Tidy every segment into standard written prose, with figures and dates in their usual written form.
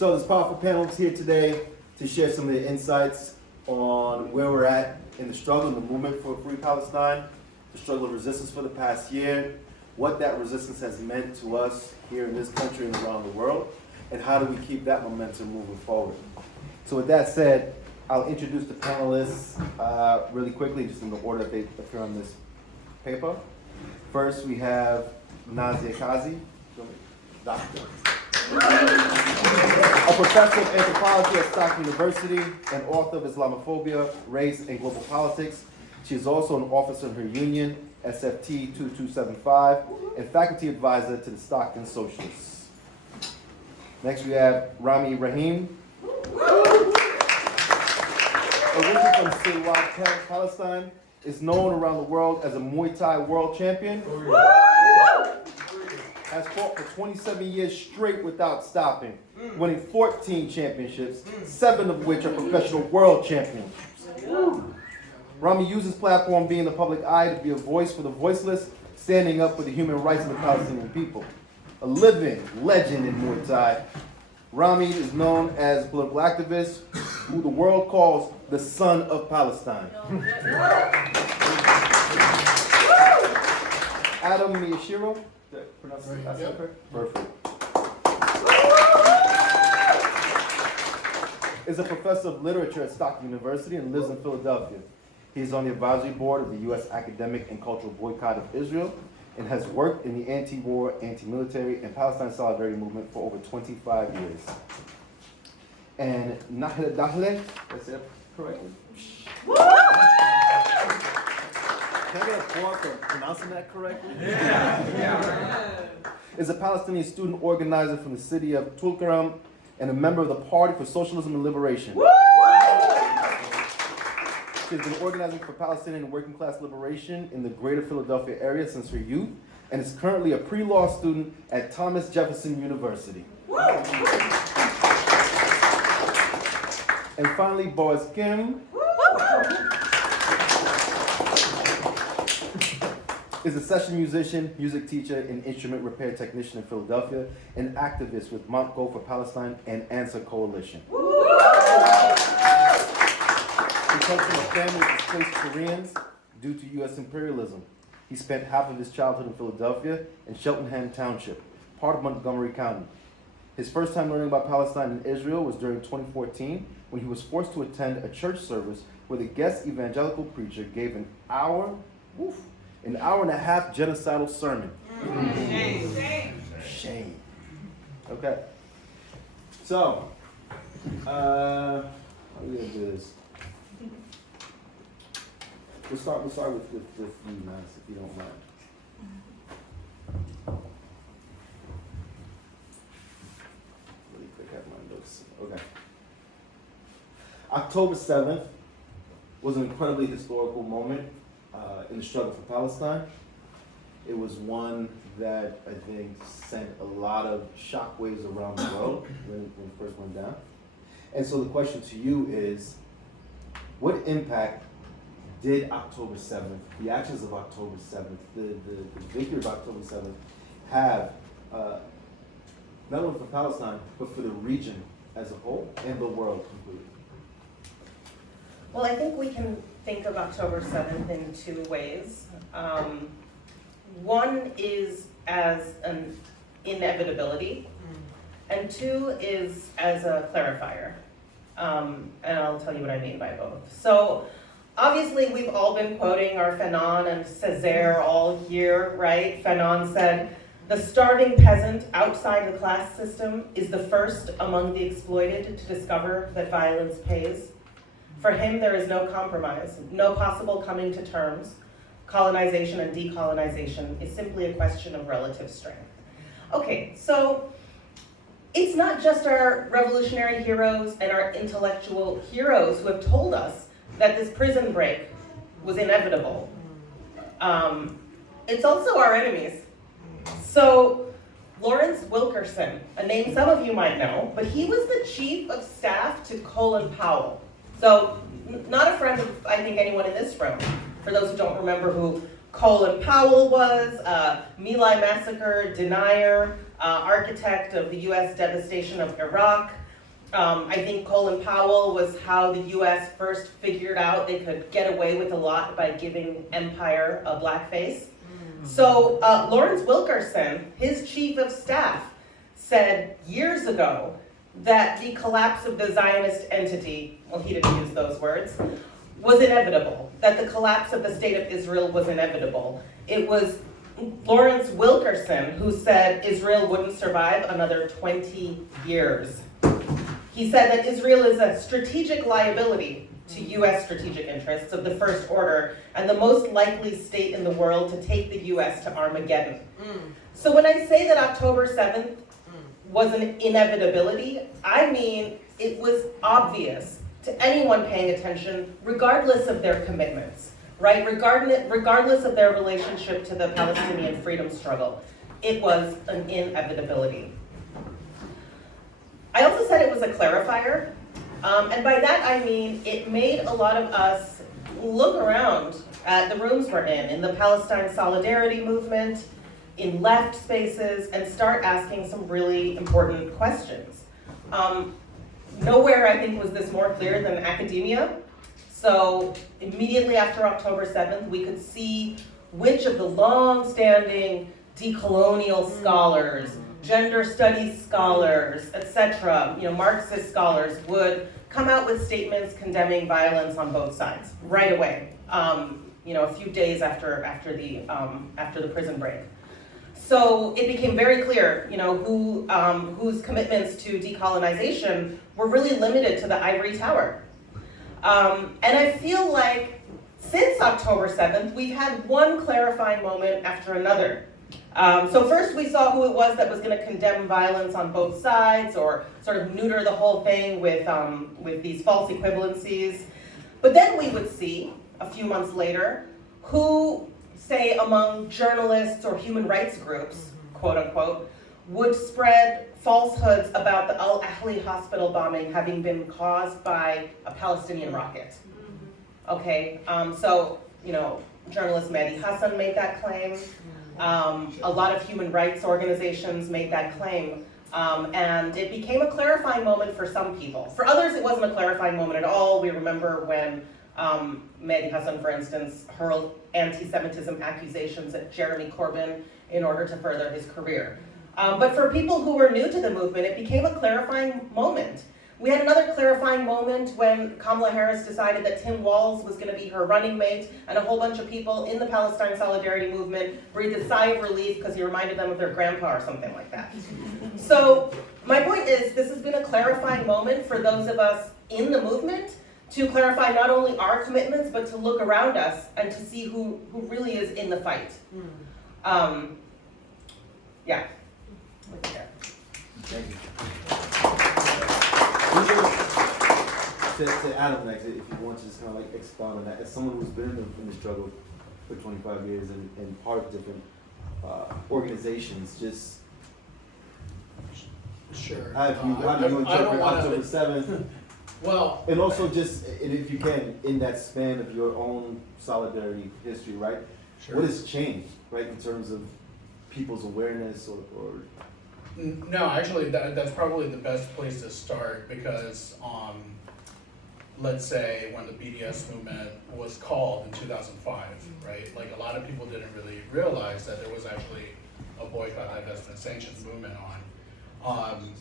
So this powerful panel is here today to share some of the insights on where we're at in the struggle, in the movement for a free Palestine, the struggle of resistance for the past year, what that resistance has meant to us here in this country and around the world, and how do we keep that momentum moving forward. So with that said, I'll introduce the panelists really quickly, just in the order that they appear on this paper. First, we have Nazia Kazi, doctor. A professor of anthropology at Stockton University and author of Islamophobia, Race, and Global Politics. She is also an officer in her union, SFT 2275, and faculty advisor to the Stockton Socialists. Next we have Rami Ibrahim. Originally from Sirwat, Palestine, is known around the world as a Muay Thai World Champion. Has fought for 27 years straight without stopping, winning 14 championships, 7 of which are professional world championships. Rami uses platform being in the public eye to be a voice for the voiceless, standing up for the human rights of the Palestinian people. A living legend in Muay Thai, Rami is known as a political activist who the world calls the son of Palestine. Adam Miyashiro. Did I pronounce that correct? Perfect. Is a professor of literature at Stockton University and lives in Philadelphia. He is on the advisory board of the U.S. Academic and Cultural Boycott of Israel and has worked in the anti-war, anti-military, and Palestine solidarity movement for over 25 years. And Naheda Dahleh, did I say that correctly? Can I get applause for pronouncing that correctly? Yeah. Is a Palestinian student organizer from the city of Tulkarem and a member of the Party for Socialism and Liberation. She has been organizing for Palestinian and working class liberation in the greater Philadelphia area since her youth and is currently a pre-law student at Thomas Jefferson University. And finally, Boaz Kim is a session musician, music teacher, and instrument repair technician in Philadelphia, and activist with MontCo for Palestine and ANSWER Coalition. He comes from a family of displaced Koreans due to U.S. imperialism. He spent half of his childhood in Philadelphia in Cheltenham Township, part of Montgomery County. His first time learning about Palestine and Israel was during 2014 when he was forced to attend a church service where the guest evangelical preacher gave an hour and a half genocidal sermon. Shame. Okay. So, how are we gonna do this? We'll start with you, Naz, if you don't mind. Really quick, I have my notes. Okay. October 7th was an incredibly historical moment in the struggle for Palestine. It was one that I think sent a lot of shockwaves around the world when it first went down. And so the question to you is, what impact did October 7th, the actions of October 7th, the victory of October 7th have, not only for Palestine, but for the region as a whole and the world completely? Well, I think we can think of October 7th in 2 ways. One is as an inevitability, and 2 is as a clarifier. And I'll tell you what I mean by both. So, obviously, we've all been quoting our Fanon and Césaire all year, right? Fanon said, "The starving peasant outside the class system is the first among the exploited to discover that violence pays. For him, there is no compromise, no possible coming to terms. Colonization and decolonization is simply a question of relative strength." Okay, so it's not just our revolutionary heroes and our intellectual heroes who have told us that this prison break was inevitable. It's also our enemies. So Lawrence Wilkerson, a name some of you might know, but he was the chief of staff to Colin Powell. So not a friend of, I think, anyone in this room. For those who don't remember who Colin Powell was, My Lai massacre denier, architect of the US devastation of Iraq, I think Colin Powell was how the US first figured out they could get away with a lot by giving empire a blackface. So Lawrence Wilkerson, his chief of staff, said years ago that the collapse of the Zionist entity, well, he didn't use those words, was inevitable, that the collapse of the state of Israel was inevitable. It was Lawrence Wilkerson who said Israel wouldn't survive another 20 years. He said that Israel is a strategic liability to US strategic interests of the first order and the most likely state in the world to take the US to Armageddon. So when I say that October 7th was an inevitability, I mean it was obvious to anyone paying attention, regardless of their commitments, right? Regardless of their relationship to the Palestinian freedom struggle, it was an inevitability. I also said it was a clarifier, and by that I mean it made a lot of us look around at the rooms we're in the Palestine solidarity movement, in left spaces, and start asking some really important questions. Nowhere, I think, was this more clear than academia. So immediately after October 7th, we could see which of the long-standing decolonial scholars, gender studies scholars, etc., Marxist scholars would come out with statements condemning violence on both sides right away. A few days after the prison break. So it became very clear, whose commitments to decolonization were really limited to the ivory tower. And I feel like since October 7th, we've had one clarifying moment after another. So first we saw who it was that was going to condemn violence on both sides or sort of neuter the whole thing with these false equivalencies. But then we would see, a few months later, who, say, among journalists or human rights groups, quote unquote, would spread falsehoods about the Al Ahli hospital bombing having been caused by a Palestinian rocket. Okay, journalist Mehdi Hassan made that claim. A lot of human rights organizations made that claim. And it became a clarifying moment for some people. For others, it wasn't a clarifying moment at all. We remember when Mehdi Hassan, for instance, hurled anti-Semitism accusations at Jeremy Corbyn in order to further his career. But for people who were new to the movement, it became a clarifying moment. We had another clarifying moment when Kamala Harris decided that Tim Walz was going to be her running mate, and a whole bunch of people in the Palestine solidarity movement breathed a sigh of relief because he reminded them of their grandpa or something like that. So my point is, this has been a clarifying moment for those of us in the movement to clarify not only our commitments, but to look around us and to see who really is in the fight. Yeah. Thank you. To Adam next, if you want to just kind of like expound on that, as someone who's been in the struggle for 25 years and part of different organizations, just sure. How do you interpret October 7th? Well, and also just, and if you can, in that span of your own solidarity history, right? Sure. What has changed, right, in terms of people's awareness or No, actually, that's probably the best place to start because, let's say when the BDS movement was called in 2005, right? Like a lot of people didn't really realize that there was actually a boycott, divestment, sanctions movement on.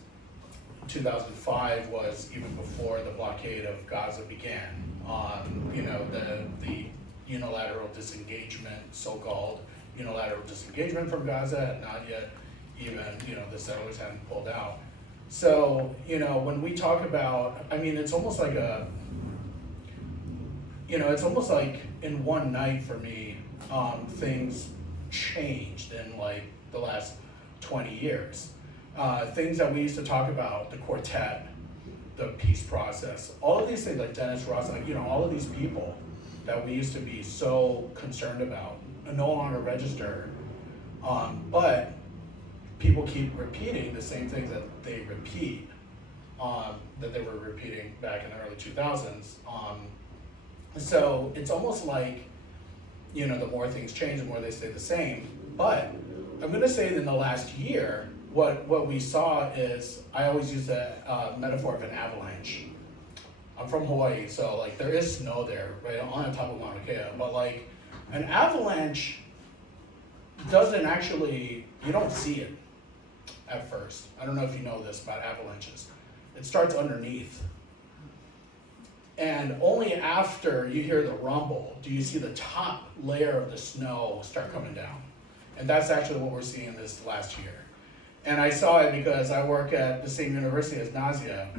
2005 was even before the blockade of Gaza began. The unilateral disengagement, so-called unilateral disengagement from Gaza had not yet even, the settlers hadn't pulled out. So, when we talk about, it's almost like it's almost like in one night for me, things changed in like the last 20 years. Things that we used to talk about, the quartet, the peace process, all of these things like Dennis Ross, all of these people that we used to be so concerned about are no longer registered. But people keep repeating the same things that they repeat, that they were repeating back in the early 2000s. So it's almost like, the more things change, the more they stay the same. But I'm gonna say that in the last year, what we saw is, I always use the metaphor of an avalanche. I'm from Hawaii, so like there is snow there, right on the top of Mauna Kea, but like an avalanche doesn't actually, you don't see it at first. I don't know if you know this about avalanches. It starts underneath. And only after you hear the rumble do you see the top layer of the snow start coming down. And that's actually what we're seeing this last year. And I saw it because I work at the same university as Nazia.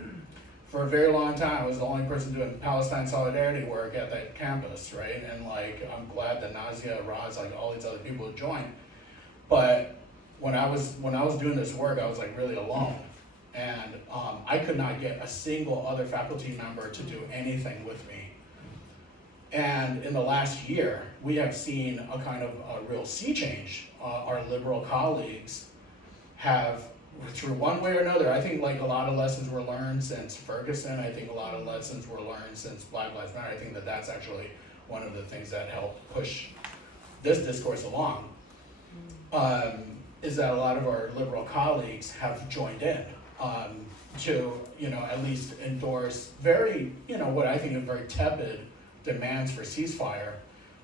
For a very long time, I was the only person doing Palestine solidarity work at that campus, right? And like, I'm glad that Nazia, Roz, like all these other people have joined. But when I was doing this work, I was like really alone. And I could not get a single other faculty member to do anything with me. And in the last year, we have seen a kind of a real sea change. Our liberal colleagues have, through one way or another, I think like a lot of lessons were learned since Ferguson. I think a lot of lessons were learned since Black Lives Matter. I think that that's actually one of the things that helped push this discourse along. Is that a lot of our liberal colleagues have joined in to, at least endorse very, what I think are very tepid demands for ceasefire.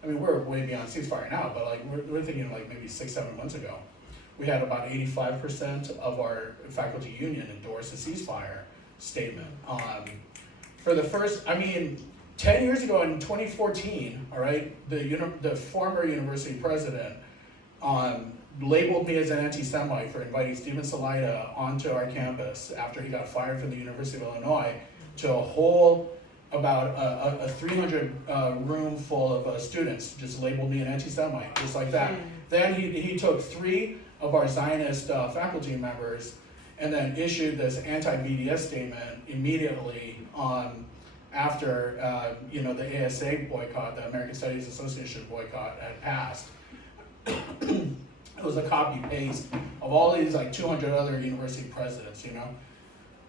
I mean, we're way beyond ceasefire now, but like we're thinking like maybe 6-7 months ago, we had about 85% of our faculty union endorse a ceasefire statement. For the first, 10 years ago in 2014, all right, the former university president labeled me as an anti-Semite for inviting Stephen Salaita onto our campus after he got fired from the University of Illinois to a whole, about a 300 room full of students, just labeled me an anti-Semite, just like that. Then he took 3 of our Zionist faculty members and then issued this anti-BDS statement immediately after the ASA boycott, the American Studies Association boycott had passed. It was a copy-paste of all these like 200 other university presidents,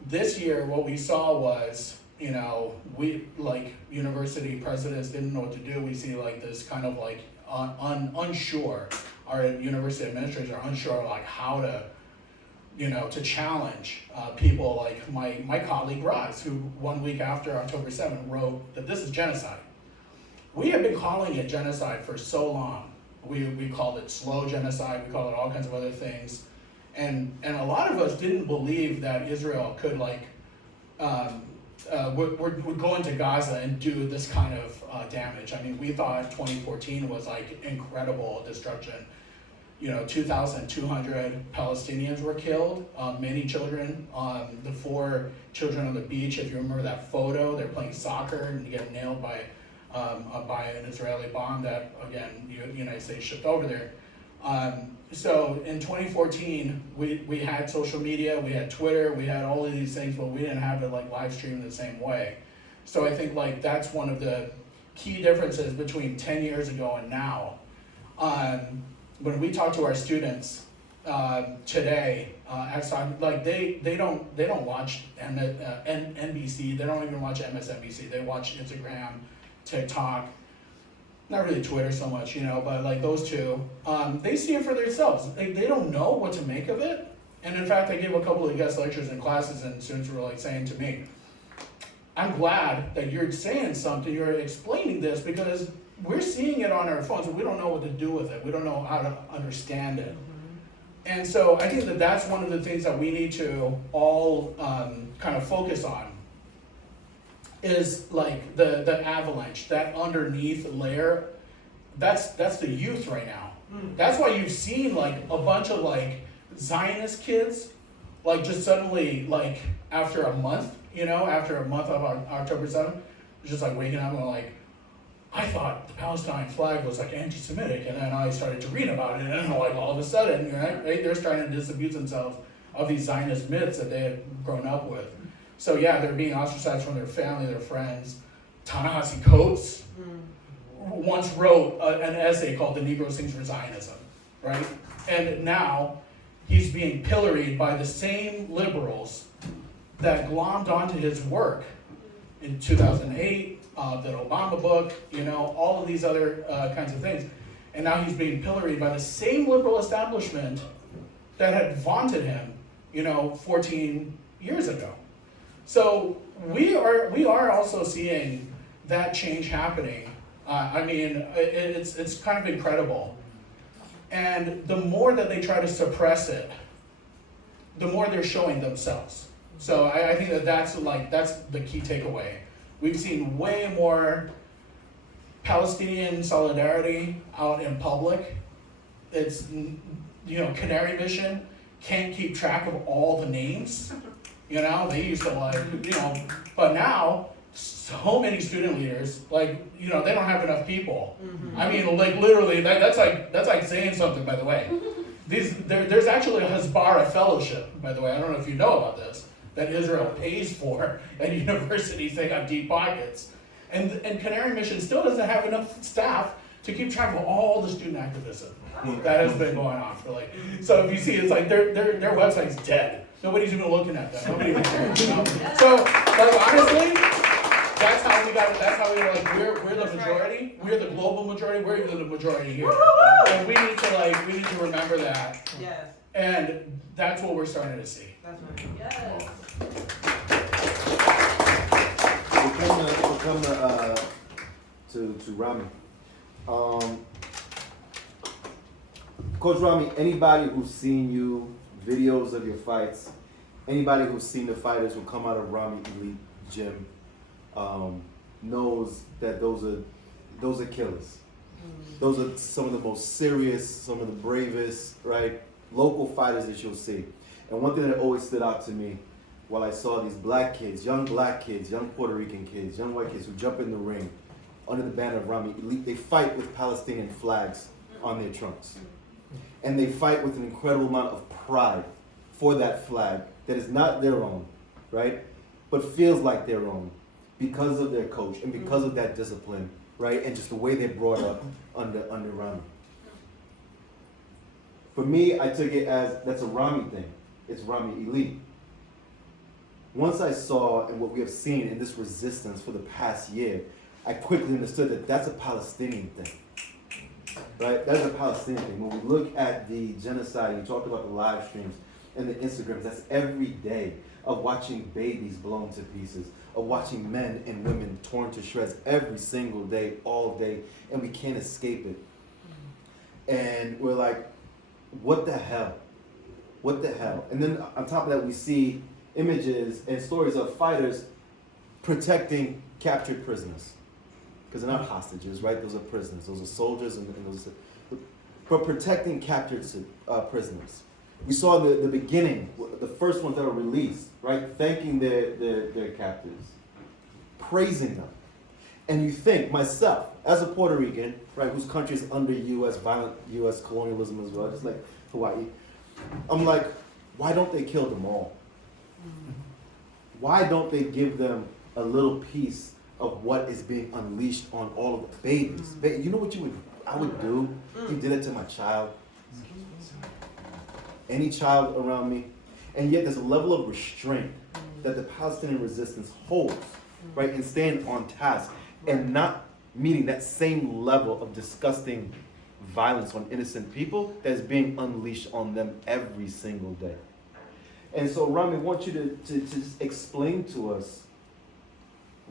This year, what we saw was, we like university presidents didn't know what to do. We see like this kind of like unsure. Our university administrators are unsure like how to, to challenge people like my colleague Roz, who 1 week after October 7th wrote that this is genocide. We have been calling it genocide for so long. We called it slow genocide, we called it all kinds of other things. And a lot of us didn't believe that Israel could would go into Gaza and do this kind of damage. I mean, we thought 2014 was like incredible destruction. 2,200 Palestinians were killed, many children. The 4 children on the beach, if you remember that photo, they're playing soccer and you get nailed by an Israeli bomb that, again, the United States shipped over there. So in 2014, we had social media, we had Twitter, we had all of these things, but we didn't have it like live stream the same way. So I think like that's one of the key differences between 10 years ago and now. When we talk to our students today, like they don't watch NBC, they don't even watch MSNBC, they watch Instagram, TikTok, not really Twitter so much, but like those two, they see it for themselves. They don't know what to make of it. And in fact, I gave a couple of guest lectures in classes and students were like saying to me, I'm glad that you're saying something, you're explaining this, because we're seeing it on our phones and we don't know what to do with it. We don't know how to understand it. And so I think that that's one of the things that we need to all kind of focus on, is like the avalanche, that underneath layer. That's the youth right now. That's why you've seen like a bunch of like Zionist kids, like just suddenly like after a month of October 7th, just like waking up and like, I thought the Palestine flag was like anti-Semitic, and then I started to read about it, and like all of a sudden, right, they're starting to disabuse themselves of these Zionist myths that they had grown up with. So yeah, they're being ostracized from their family, their friends. Ta-Nehisi Coates once wrote an essay called "The Negro Sings for Zionism," right? And now he's being pilloried by the same liberals that glommed onto his work in 2008. The Obama book, all of these other kinds of things. And now he's being pilloried by the same liberal establishment that had vaunted him, 14 years ago. So we are also seeing that change happening. It's kind of incredible. And the more that they try to suppress it, the more they're showing themselves. So I think that's the key takeaway. We've seen way more Palestinian solidarity out in public. It's, Canary Mission can't keep track of all the names. They used to but now, so many student leaders, they don't have enough people. Mm-hmm. Literally, that's like saying something, by the way. There's actually a Hasbara fellowship, by the way, I don't know if you know about this, that Israel pays for at universities. They got deep pockets. And Canary Mission still doesn't have enough staff to keep track of all the student activism that has been going on for so if you see, it's like their website's dead. Nobody's even looking at them. Nobody even cares, So honestly, that's how we we're the majority, we're the global majority, we're the majority here. And we need to remember that. Yes. And that's what we're starting to see. That's right. Yes. We'll come to Rami. Coach Rami, anybody who's seen you, videos of your fights, anybody who's seen the fighters who come out of Rami Elite Gym, knows that those are killers. Those are some of the most serious, some of the bravest, right, local fighters that you'll see. And one thing that always stood out to me while I saw these young black kids, young Puerto Rican kids, young white kids who jump in the ring under the banner of Rami Elite, they fight with Palestinian flags on their trunks. And they fight with an incredible amount of pride for that flag that is not their own, right, but feels like their own because of their coach and because of that discipline, right, and just the way they're brought up under Rami. For me, I took it as that's a Rami thing. It's Rami Elite. Once I saw and what we have seen in this resistance for the past year, I quickly understood that that's a Palestinian thing. Right? That's a Palestinian thing. When we look at the genocide, you talk about the live streams and the Instagrams, that's every day of watching babies blown to pieces, of watching men and women torn to shreds every single day, all day, and we can't escape it. And we're like, what the hell? What the hell? And then on top of that, we see images and stories of fighters protecting captured prisoners. Because they're not hostages, right? Those are prisoners. Those are soldiers, and those are, but protecting captured prisoners. We saw the beginning, the first ones that were released, right? Thanking their captives, praising them. And you think, myself, as a Puerto Rican, right, whose country is under violent U.S. colonialism as well, just like Hawaii, I'm like, why don't they kill them all? Why don't they give them a little piece of what is being unleashed on all of the babies? You know what I would do? You did it to my child. Any child around me. And yet there's a level of restraint that the Palestinian resistance holds, right, and staying on task and not meeting that same level of disgusting violence on innocent people that is being unleashed on them every single day. And so, Rami, I want you to just explain to us,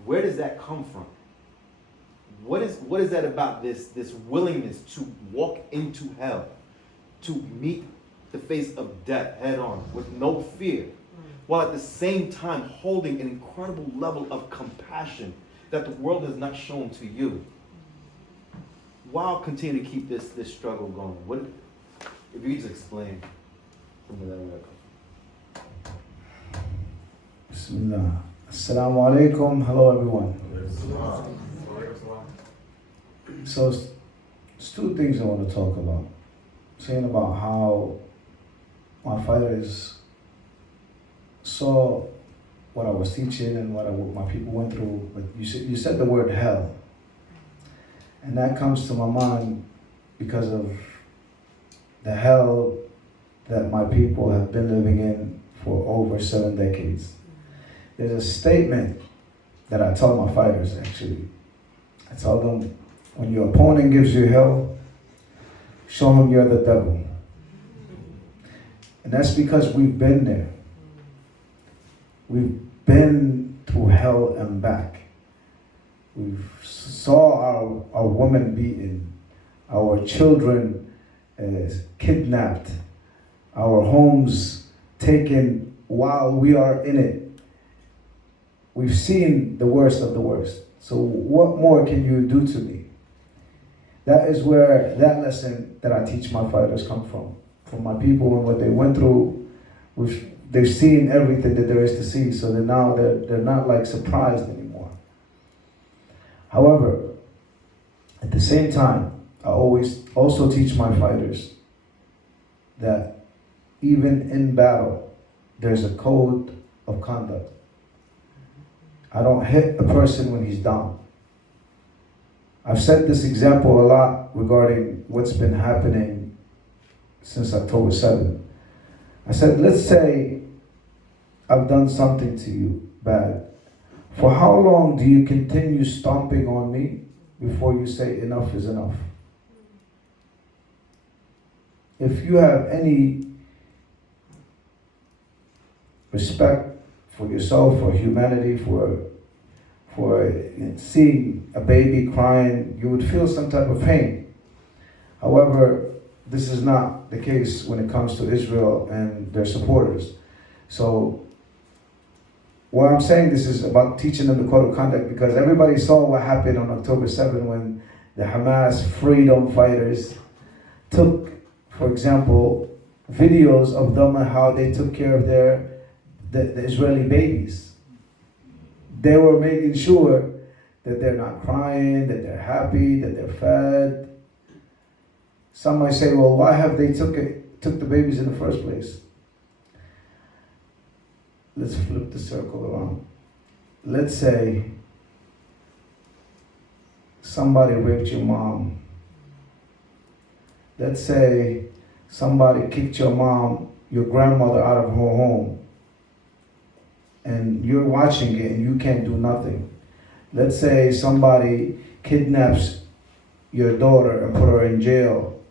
where does that come from? What is that about this willingness to walk into hell, to meet the face of death head on with no fear, while at the same time holding an incredible level of compassion that the world has not shown to you? While continue to keep this struggle going. What if you just explain from where that would come? Bismillah. Assalamu alaikum. Hello, everyone. So, there's two things I want to talk about. Saying about how my fighters saw what I was teaching and what my people went through. But you said the word hell. And that comes to my mind because of the hell that my people have been living in for over 7 decades. There's a statement that I tell my fighters, actually. I tell them, when your opponent gives you hell, show him you're the devil. And that's because we've been there. We've been through hell and back. We saw our women beaten, our children kidnapped, our homes taken while we are in it. We've seen the worst of the worst. So what more can you do to me? That is where that lesson that I teach my fighters come from my people and what they went through. They've seen everything that there is to see, so that now they're not like surprised anymore. However, at the same time, I always also teach my fighters that even in battle, there's a code of conduct. I don't hit a person when he's down. I've said this example a lot regarding what's been happening since October 7th. I said, let's say I've done something to you bad. For how long do you continue stomping on me before you say enough is enough? If you have any respect for yourself, for humanity, for seeing a baby crying, you would feel some type of pain. However, this is not the case when it comes to Israel and their supporters. So, what I'm saying this is about teaching them the code of conduct, because everybody saw what happened on October 7th when the Hamas freedom fighters took, for example, videos of them and how they took care of the Israeli babies. They were making sure that they're not crying, that they're happy, that they're fed. Some might say, well, why have they took the babies in the first place? Let's flip the circle around. Let's say somebody raped your mom. Let's say somebody kicked your mom, your grandmother, out of her home, and you're watching it and you can't do nothing. Let's say somebody kidnaps your daughter and put her in jail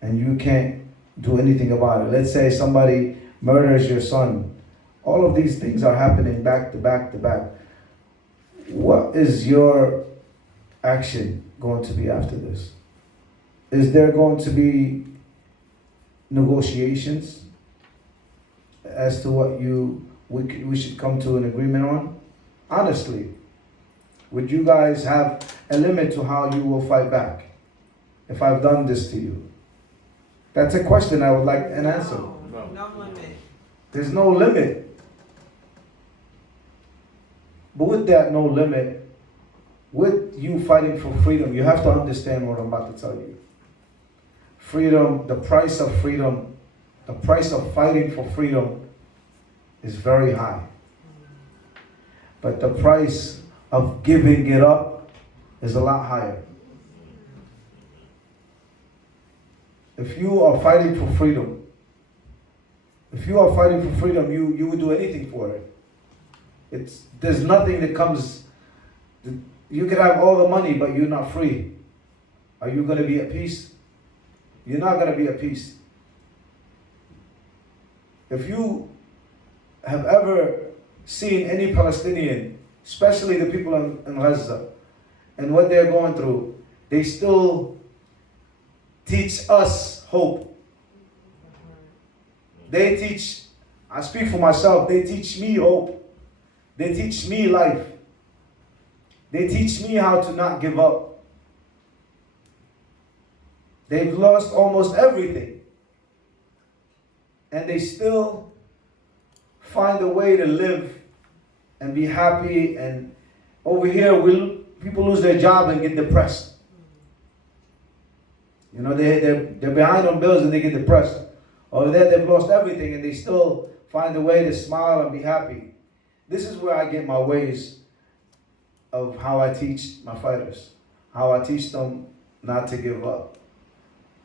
and you can't do anything about it. Let's say somebody murders your son. All of these things are happening back to back to back. What is your action going to be after this? Is there going to be negotiations as to what we should come to an agreement on? Honestly, would you guys have a limit to how you will fight back if I've done this to you? That's a question I would like an answer. No limit. There's no limit. But with that no limit, with you fighting for freedom, you have to understand what I'm about to tell you. Freedom, the price of freedom, the price of fighting for freedom is very high. But the price of giving it up is a lot higher. If you are fighting for freedom, you would do anything for it. There's nothing that comes, you could have all the money, but you're not free. Are you going to be at peace? You're not going to be at peace. If you have ever seen any Palestinian, especially the people in Gaza, and what they're going through, they still teach us hope. They teach, I speak for myself, they teach me hope. They teach me life. They teach me how to not give up. They've lost almost everything. And they still find a way to live and be happy. And over here, people lose their job and get depressed. You know, they're behind on bills and they get depressed. Over there, they've lost everything and they still find a way to smile and be happy. This is where I get my ways of how I teach my fighters. How I teach them not to give up.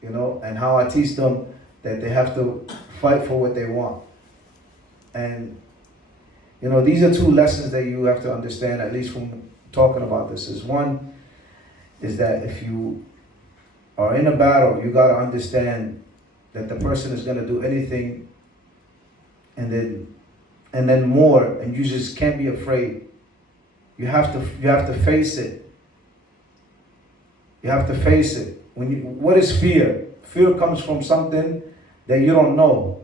You know, and how I teach them that they have to fight for what they want. And, you know, these are two lessons that you have to understand, at least from talking about this. One is that if you are in a battle, you got to understand that the person is going to do anything and then more, and you just can't be afraid. You have to face it. You have to face it. What is fear? Fear comes from something that you don't know.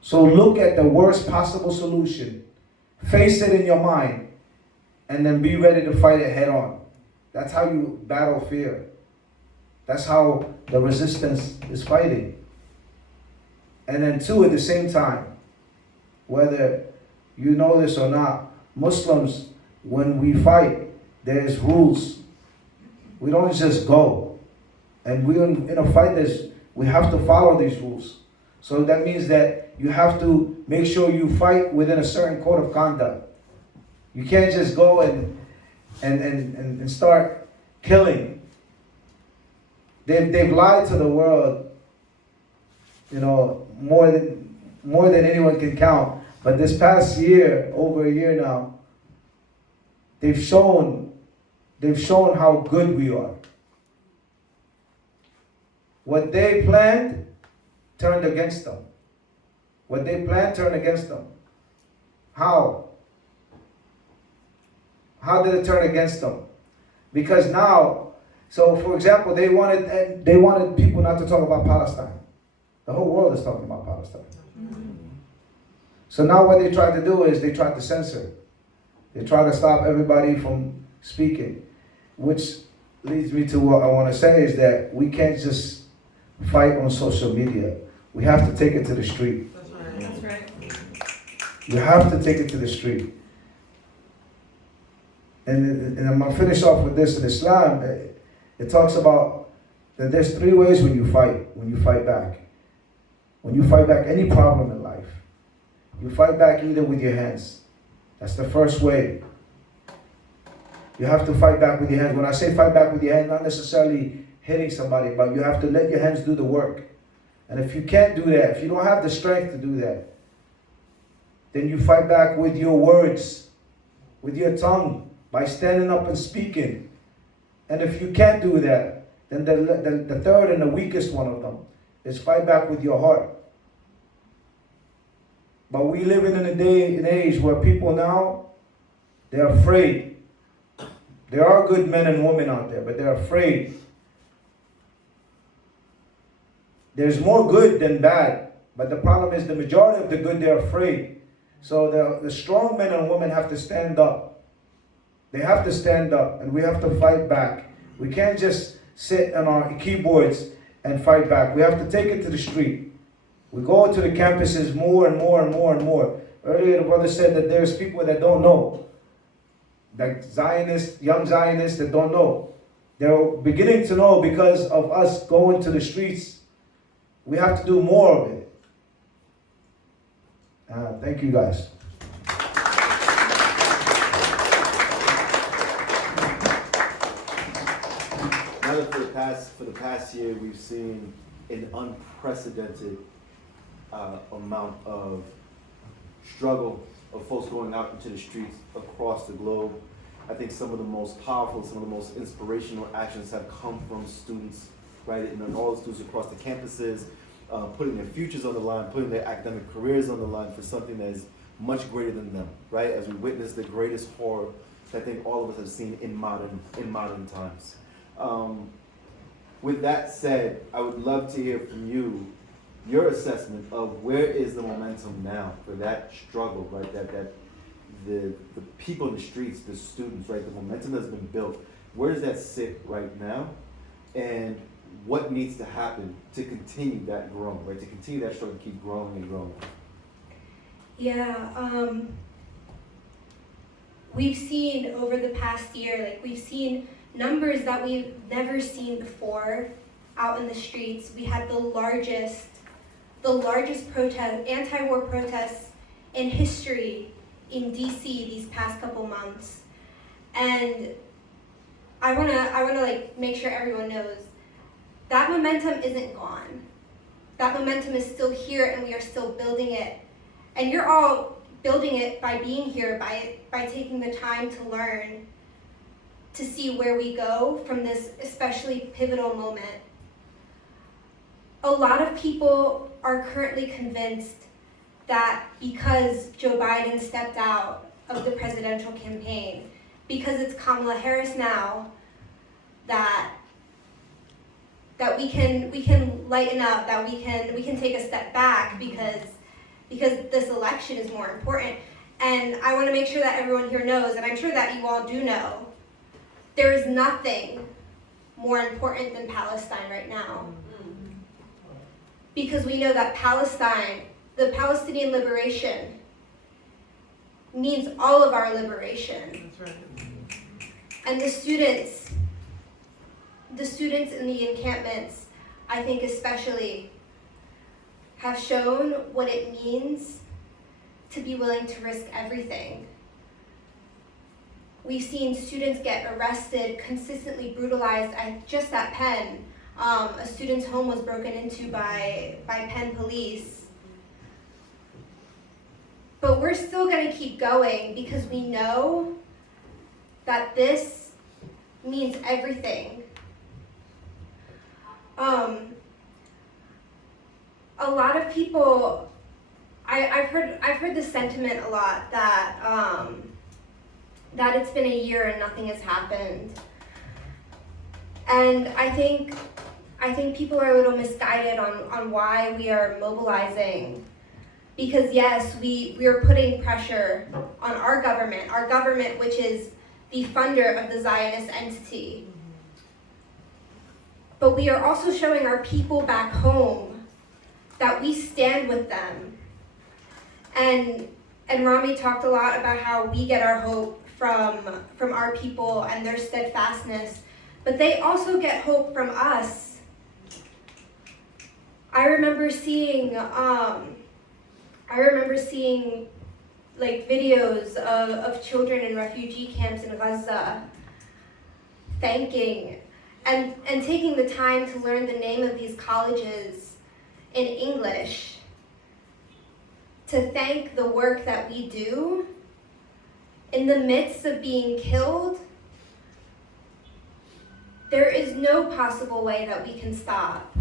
So look at the worst possible solution, face it in your mind, and then be ready to fight it head on. That's how you battle fear. That's how the resistance is fighting. And then two, at the same time, whether you know this or not, Muslims, when we fight, there's rules. We don't just go. And we in a fight, we have to follow these rules. So that means that you have to make sure you fight within a certain code of conduct. You can't just go and start killing. They've lied to the world, more than anyone can count. But this past year, over a year now, they've shown how good we are. What they planned turned against them. What they planned turned against them. How? How did it turn against them? Because now, so for example, they wanted people not to talk about Palestine. The whole world is talking about Palestine. Mm-hmm. So now what they try to do is they try to censor. They try to stop everybody from speaking, which leads me to what I want to say is that we can't just fight on social media. We have to take it to the street. That's right. You have to take it to the street. And I'm going to finish off with this. In Islam, it talks about that there's three ways when you fight back. When you fight back any problem in life, you fight back either with your hands. That's the first way. You have to fight back with your hands. When I say fight back with your hands, not necessarily hitting somebody, but you have to let your hands do the work. And if you can't do that, if you don't have the strength to do that, then you fight back with your words, with your tongue, by standing up and speaking. And if you can't do that, then the third and the weakest one of them is fight back with your heart. But we live in a day and age where people now, they're afraid. There are good men and women out there, but they're afraid. There's more good than bad, but the problem is the majority of the good, they're afraid. So the strong men and women have to stand up. They have to stand up, and we have to fight back. We can't just sit on our keyboards and fight back. We have to take it to the street. We go to the campuses more and more and more and more. Earlier, the brother said that there's people that don't know. Like Zionists, young Zionists that don't know. They're beginning to know because of us going to the streets. We have to do more of it. Thank you guys. Now that for the past year, we've seen an unprecedented amount of struggle of folks going out into the streets across the globe. I think some of the most powerful, some of the most inspirational actions have come from students, right? And all the students across the campuses, putting their futures on the line, putting their academic careers on the line for something that is much greater than them, right? As we witness the greatest horror that I think all of us have seen in modern times. With that said, I would love to hear from you, your assessment of where is the momentum now for that struggle, right? That the people in the streets, the students, right? The momentum that's been built. Where does that sit right now? And what needs to happen to continue that growing, right? To continue that struggle, keep growing and growing. Yeah, we've seen over the past year, we've seen numbers that we've never seen before out in the streets. We had the largest protest, anti-war protests in history in DC these past couple months. And I wanna make sure everyone knows that momentum isn't gone. That momentum is still here, and we are still building it. And you're all building it by being here, by taking the time to learn, to see where we go from this especially pivotal moment. A lot of people are currently convinced that because Joe Biden stepped out of the presidential campaign, because it's Kamala Harris now, that we can lighten up, that we can take a step back because this election is more important. And I want to make sure that everyone here knows, and I'm sure that you all do know, there is nothing more important than Palestine right now. Because we know that Palestine, the Palestinian liberation, means all of our liberation. That's right. And the students in the encampments, I think especially, have shown what it means to be willing to risk everything. We've seen students get arrested, consistently brutalized just at Penn. A student's home was broken into by Penn police. But we're still gonna keep going because we know that this means everything. A lot of people, I've heard this sentiment a lot that it's been a year and nothing has happened. And I think people are a little misguided on why we are mobilizing. Because yes, we are putting pressure on our government which is the funder of the Zionist entity. But we are also showing our people back home that we stand with them. And Rami talked a lot about how we get our hope from our people and their steadfastness, but they also get hope from us. I remember seeing like videos of children in refugee camps in Gaza thanking and taking the time to learn the name of these colleges in English, to thank the work that we do in the midst of being killed. There is no possible way that we can stop.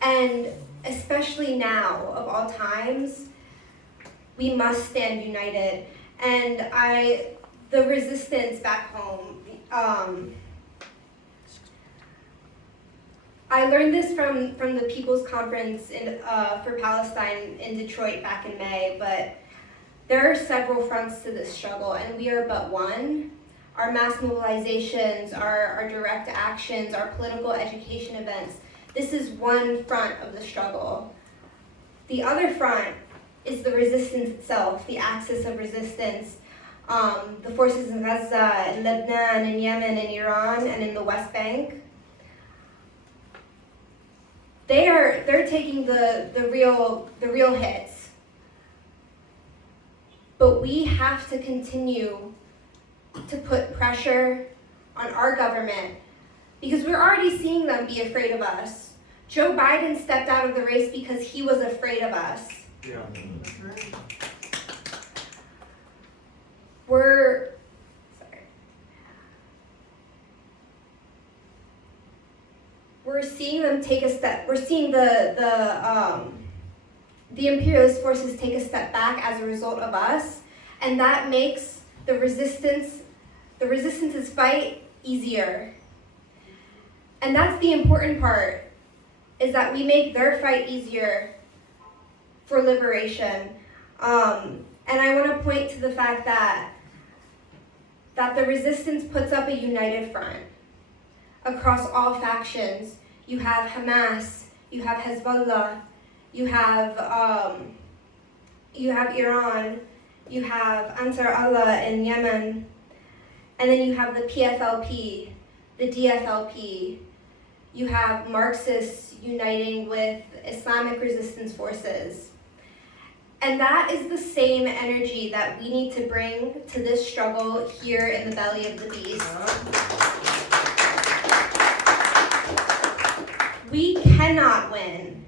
And especially now, of all times, we must stand united. And the resistance back home, I learned this from the People's Conference for Palestine in Detroit back in May, but there are several fronts to this struggle, and we are but one. Our mass mobilizations, our direct actions, our political education events, this is one front of the struggle. The other front is the resistance itself, the axis of resistance. The forces in Gaza, in Lebanon, in Yemen, in Iran, and in the West Bank. They're taking the real hits. But we have to continue to put pressure on our government because we're already seeing them be afraid of us. Joe Biden stepped out of the race because he was afraid of us. Yeah. That's right. We're seeing them take a step. We're seeing the imperialist forces take a step back as a result of us, and that makes the resistance's fight easier. And that's the important part, is that we make their fight easier for liberation. And I want to point to the fact that the resistance puts up a united front across all factions. You have Hamas, you have Hezbollah, you have Iran, you have Ansar Allah in Yemen, and then you have the PFLP, the DFLP. You have Marxists uniting with Islamic resistance forces. And that is the same energy that we need to bring to this struggle here in the belly of the beast. We cannot win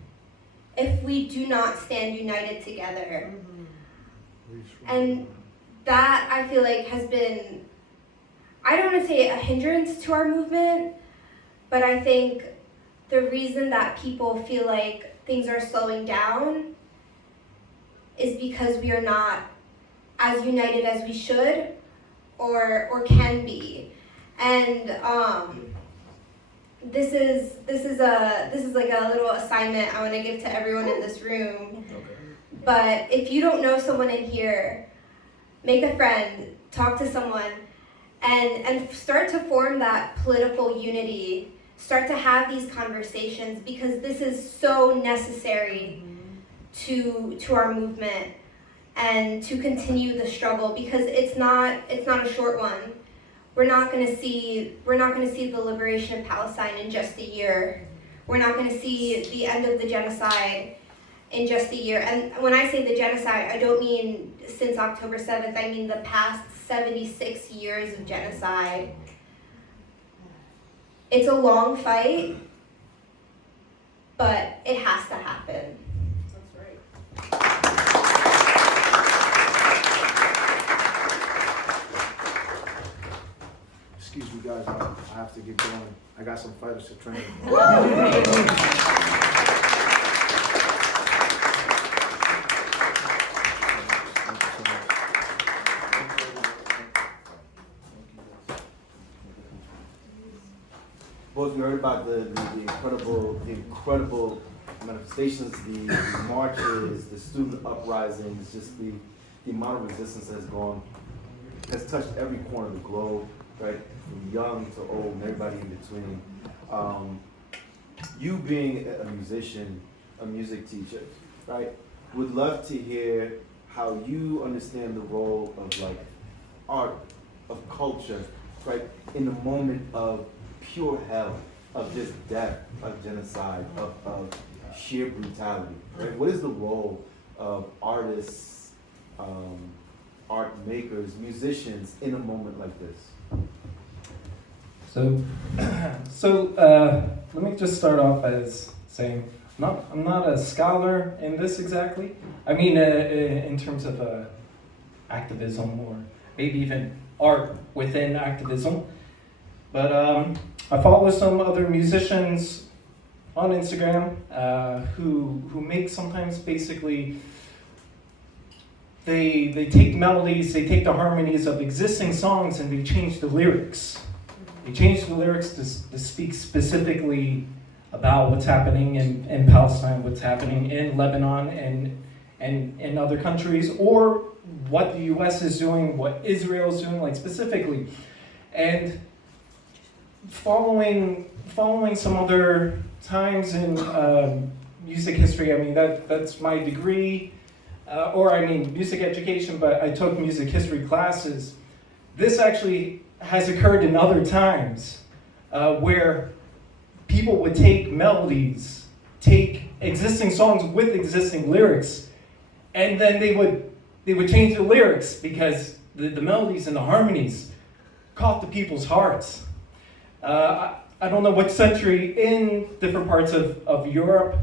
if we do not stand united together. And that, I feel like, has been, I don't want to say a hindrance to our movement, but I think the reason that people feel like things are slowing down is because we are not as united as we should or can be. And this is like a little assignment I want to give to everyone in this room. But if you don't know someone in here, make a friend, talk to someone, and start to form that political unity. Start to have these conversations, because this is so necessary to our movement and to continue the struggle, because it's not a short one. We're not going to see the liberation of Palestine in just a year. We're not going to see the end of the genocide in just a year. And when I say the genocide, I don't mean since October 7th. I mean the past 76 years of genocide. It's a long fight, but it has to happen. That's right. Excuse me, guys. I have to get going. I got some fighters to train. Both we heard about the incredible manifestations, the marches, the student uprisings, just the amount of resistance has touched every corner of the globe, right? From young to old and everybody in between. You being a musician, a music teacher, right? Would love to hear how you understand the role of like art, of culture, right? In the moment of pure hell, of just death, of genocide, of sheer brutality, right? What is the role of artists, art makers, musicians in a moment like this? So let me just start off as saying I'm not a scholar in this exactly. I mean, in terms of activism, or maybe even art within activism. But I follow some other musicians on Instagram who make sometimes basically they take melodies, they take the harmonies of existing songs, and they change the lyrics. They change the lyrics to speak specifically about what's happening in Palestine, what's happening in Lebanon and in other countries, or what the US is doing, what Israel is doing, like specifically. And following some other times in music history, I mean, that's my degree, or I mean music education, but I took music history classes. This actually has occurred in other times where people would take melodies, take existing songs with existing lyrics, and then they would change the lyrics because the melodies and the harmonies caught the people's hearts. I don't know what century in different parts of Europe,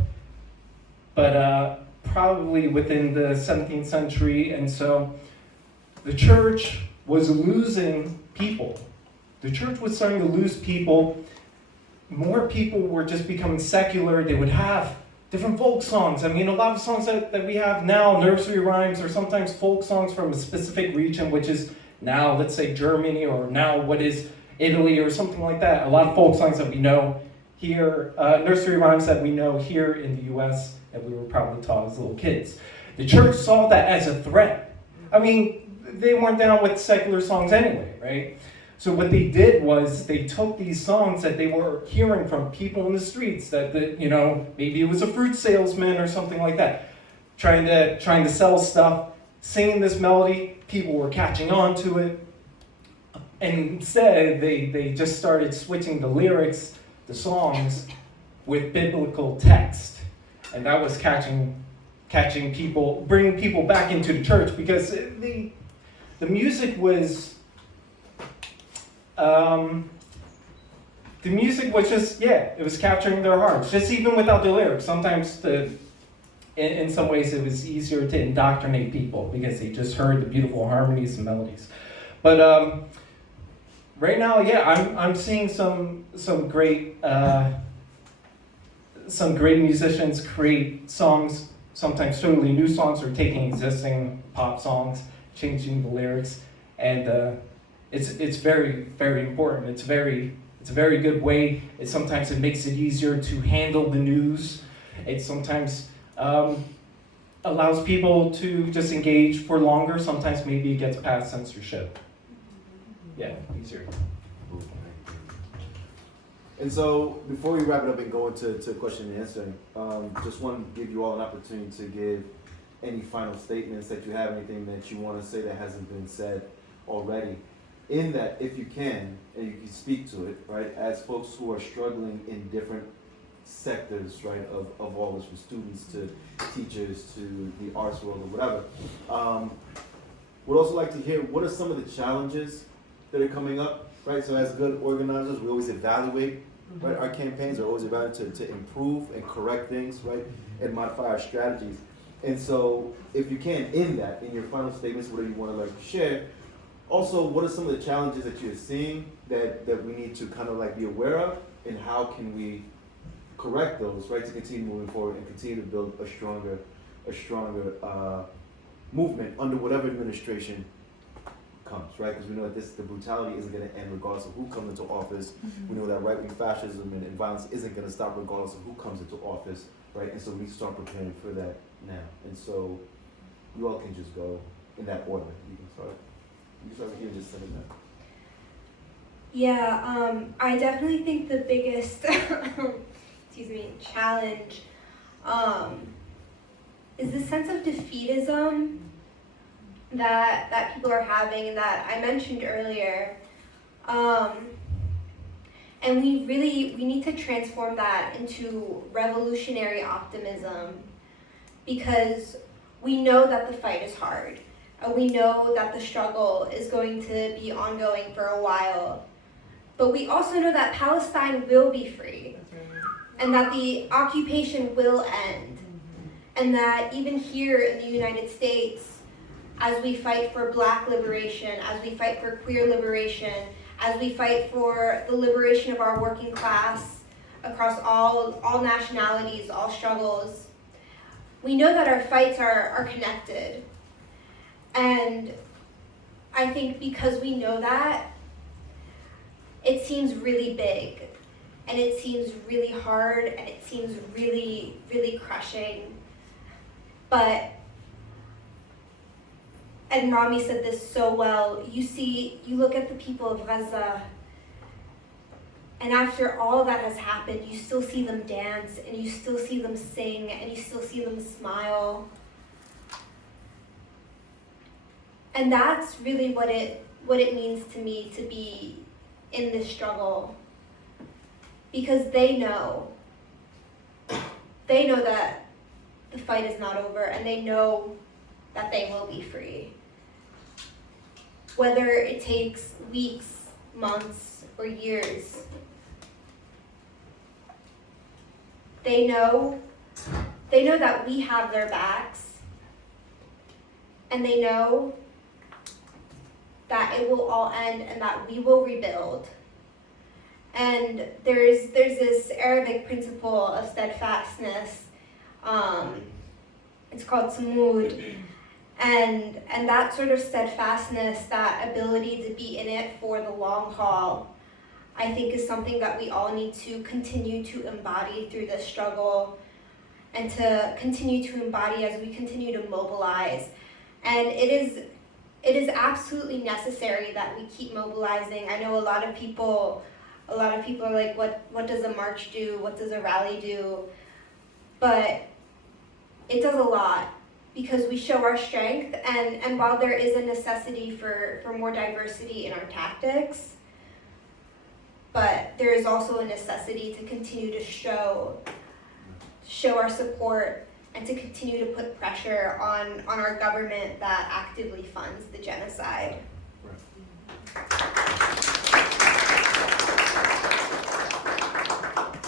but probably within the 17th century, and so the church was losing people. The church was starting to lose people. More people were just becoming secular. They would have different folk songs. I mean, a lot of songs that we have now, nursery rhymes, or sometimes folk songs from a specific region, which is now, let's say, Germany, or now what is Italy, or something like that. A lot of folk songs that we know here, nursery rhymes that we know here in the US, that we were probably taught as little kids. The church saw that as a threat. I mean, they weren't down with secular songs anyway, right? So what they did was they took these songs that they were hearing from people in the streets, that maybe it was a fruit salesman or something like that, trying to sell stuff, singing this melody. People were catching on to it. And instead, they just started switching the lyrics, the songs, with biblical text. And that was catching people, bringing people back into the church, because the music was, just, it was capturing their hearts, just even without the lyrics. Sometimes in some ways it was easier to indoctrinate people because they just heard the beautiful harmonies and melodies. But right now, I'm seeing some great musicians create songs sometimes totally new songs or taking existing pop songs, changing the lyrics, and it's very, very important. It's a very good way. Sometimes it makes it easier to handle the news. It sometimes allows people to just engage for longer. Sometimes maybe it gets past censorship. Yeah, easier. And so, before we wrap it up and go into question and answer, just want to give you all an opportunity to give any final statements that you have, anything that you want to say that hasn't been said already. In that, if you can, and you can speak to it, right, as folks who are struggling in different sectors, right, of all this, from students to teachers to the arts world or whatever, would also like to hear what are some of the challenges that are coming up, right? So as good organizers, we always evaluate, right? Our campaigns are always evaluated to improve and correct things, right? And modify our strategies. And so if you can, in your final statements, whatever you want to like share, also, what are some of the challenges that you're seeing that we need to kind of like be aware of, and how can we correct those, right, to continue moving forward and continue to build a stronger movement under whatever administration comes, right? Because we know that the brutality isn't going to end regardless of who comes into office. We know that right-wing fascism and violence isn't going to stop regardless of who comes into office, right? And so we need to start preparing for that now. And so you all can just go in that order. You can start. You can start here, just send it down. Yeah, I definitely think the biggest challenge is the sense of defeatism that people are having, and that I mentioned earlier. And we need to transform that into revolutionary optimism, because we know that the fight is hard. We know that the struggle is going to be ongoing for a while. But we also know that Palestine will be free, and that the occupation will end, and that even here in the United States, as we fight for Black liberation, as we fight for queer liberation, as we fight for the liberation of our working class across all nationalities, all struggles, we know that our fights are connected. And I think because we know that, it seems really big, and it seems really hard, and it seems really, really crushing. But, and Rami said this so well, you look at the people of Gaza, and after all that has happened, you still see them dance, and you still see them sing, and you still see them smile. And that's really what it means to me to be in this struggle, because they know that the fight is not over, and they know that they will be free. Whether it takes weeks, months, or years, they know that we have their backs, and they know that it will all end and that we will rebuild. And there's this Arabic principle of steadfastness. It's called sumud. And that sort of steadfastness, that ability to be in it for the long haul, I think is something that we all need to continue to embody through this struggle, and to continue to embody as we continue to mobilize. And it is absolutely necessary that we keep mobilizing. I know a lot of people are like, what does a march do? What does a rally do? But it does a lot, because we show our strength, and while there is a necessity for more diversity in our tactics, but there is also a necessity to continue to show our support, and to continue to put pressure on our government that actively funds the genocide.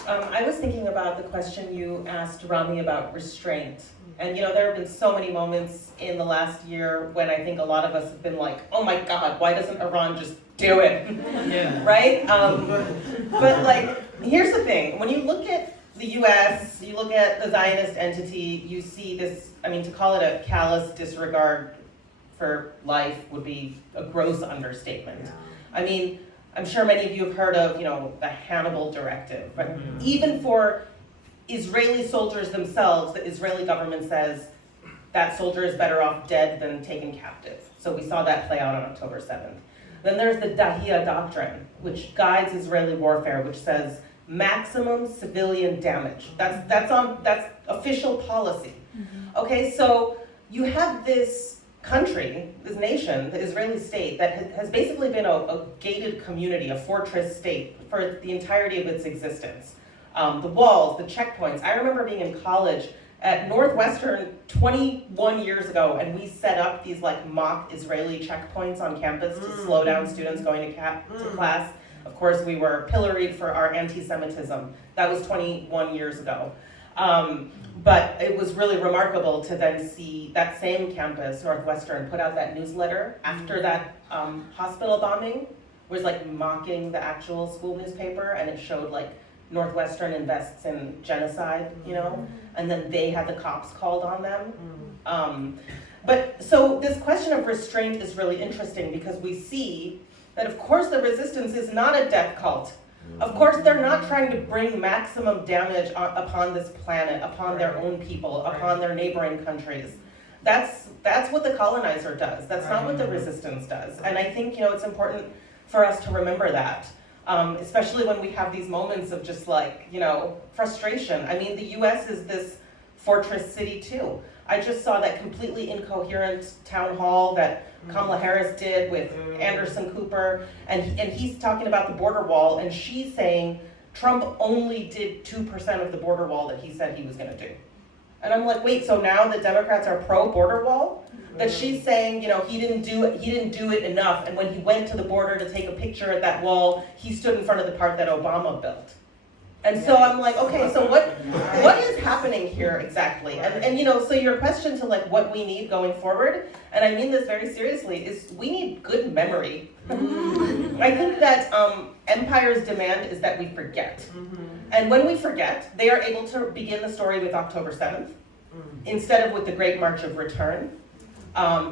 I was thinking about the question you asked Rami about restraint. And there have been so many moments in the last year when I think a lot of us have been like, oh my God, why doesn't Iran just do it? Yeah. Right? But here's the thing. When you look at the US, you look at the Zionist entity, you see this, I mean, to call it a callous disregard for life would be a gross understatement. I mean, I'm sure many of you have heard of, the Hannibal Directive, but even for Israeli soldiers themselves, the Israeli government says that soldier is better off dead than taken captive. So we saw that play out on October 7th. Then there's the Naheda Doctrine, which guides Israeli warfare, which says maximum civilian damage. That's official policy. Okay, so you have this country, this nation, the Israeli state, that has basically been a gated community, a fortress state for the entirety of its existence. The walls, the checkpoints. I remember being in college at Northwestern 21 years ago, and we set up these mock Israeli checkpoints on campus to slow down students going to class. Of course, we were pilloried for our anti-Semitism. That was 21 years ago. But it was really remarkable to then see that same campus, Northwestern, put out that newsletter after that hospital bombing, was mocking the actual school newspaper, and it showed Northwestern invests in genocide, and then they had the cops called on them. But so this question of restraint is really interesting because we see that of course the resistance is not a death cult. Of course they're not trying to bring maximum damage upon this planet, upon their own people, upon their neighboring countries. That's what the colonizer does. That's not what the resistance does. And I think, it's important for us to remember that. Especially when we have these moments of just frustration. I mean, the US is this fortress city too. I just saw that completely incoherent town hall that Kamala Harris did with Anderson Cooper, and he's talking about the border wall, and she's saying Trump only did 2% of the border wall that he said he was gonna do. And I'm like, wait, so now the Democrats are pro-border wall? That she's saying, he didn't do it enough, and when he went to the border to take a picture at that wall, he stood in front of the part that Obama built. And so I'm like, okay, so what is happening here exactly? And so your question to what we need going forward, and I mean this very seriously, is we need good memory. I think that empires' demand is that we forget. And when we forget, they are able to begin the story with October 7th, instead of with the Great March of Return.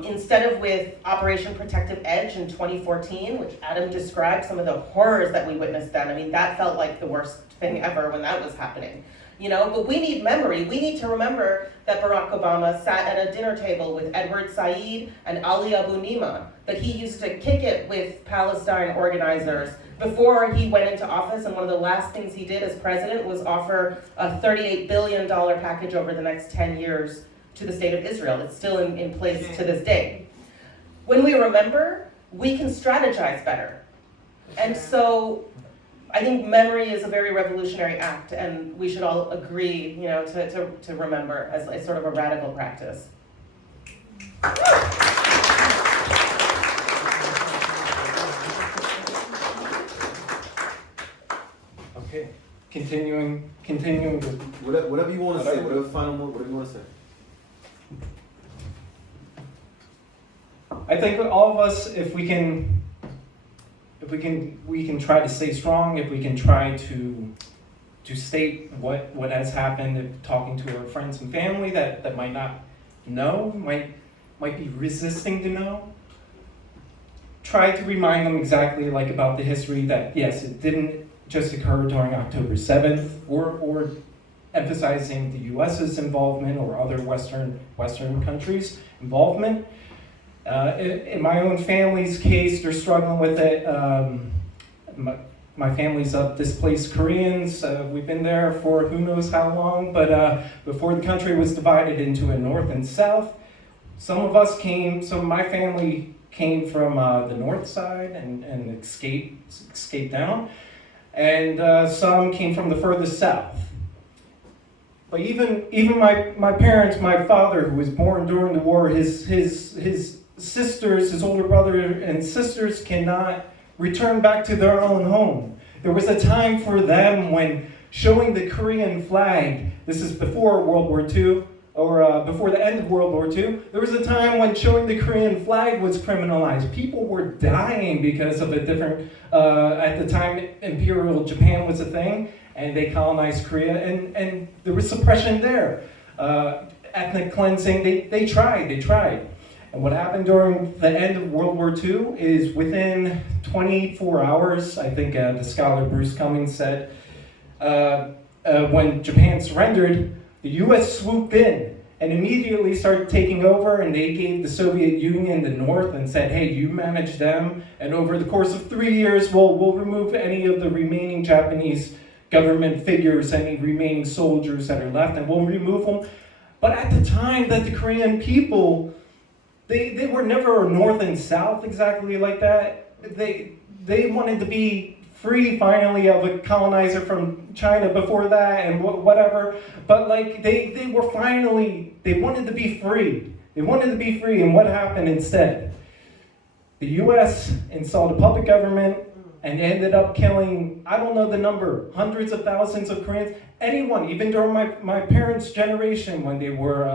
Instead of with Operation Protective Edge in 2014, which Adam described some of the horrors that we witnessed then. I mean, that felt like the worst thing ever when that was happening. But we need memory. We need to remember that Barack Obama sat at a dinner table with Edward Said and Ali Abu Nima, that he used to kick it with Palestine organizers before he went into office, and one of the last things he did as president was offer a $38 billion package over the next 10 years to the state of Israel. It's still in place to this day. When we remember, we can strategize better. And so I think memory is a very revolutionary act, and we should all agree, to remember as sort of a radical practice. Okay, continuing with Whatever you want to say, whatever you want to say. I think all of us, if we can try to stay strong, if we can try to state what has happened, if talking to our friends and family that might not know, might be resisting to know, try to remind them exactly about the history that yes, it didn't just occur during October 7th, or emphasizing the US's involvement or other Western countries' involvement. In my own family's case, they're struggling with it. My family's of displaced Koreans. We've been there for who knows how long, but before the country was divided into a north and south, some of my family came from the north side and escaped down, and some came from the furthest south. But even my parents, my father, who was born during the war, his sisters, his older brother and sisters cannot return back to their own home. There was a time for them when showing the Korean flag, this is before World War II, or before the end of World War II, there was a time when showing the Korean flag was criminalized. People were dying because of a different, at the time, Imperial Japan was a thing, and they colonized Korea, and there was suppression there. Ethnic cleansing, they tried. And what happened during the end of World War II is within 24 hours, I think the scholar Bruce Cummings said, when Japan surrendered, the US swooped in and immediately started taking over, and they gave the Soviet Union the North and said, hey, you manage them, and over the course of 3 years, we'll remove any of the remaining Japanese government figures, any remaining soldiers that are left, and we'll remove them. But at the time that the Korean people, they were never North and South exactly like that. They wanted to be free finally of a colonizer from China before that and whatever. But like they were finally, they wanted to be free. They wanted to be free, and what happened instead? The US installed a puppet government and ended up killing, I don't know the number, hundreds of thousands of Koreans. Anyone, even during my parents' generation when they were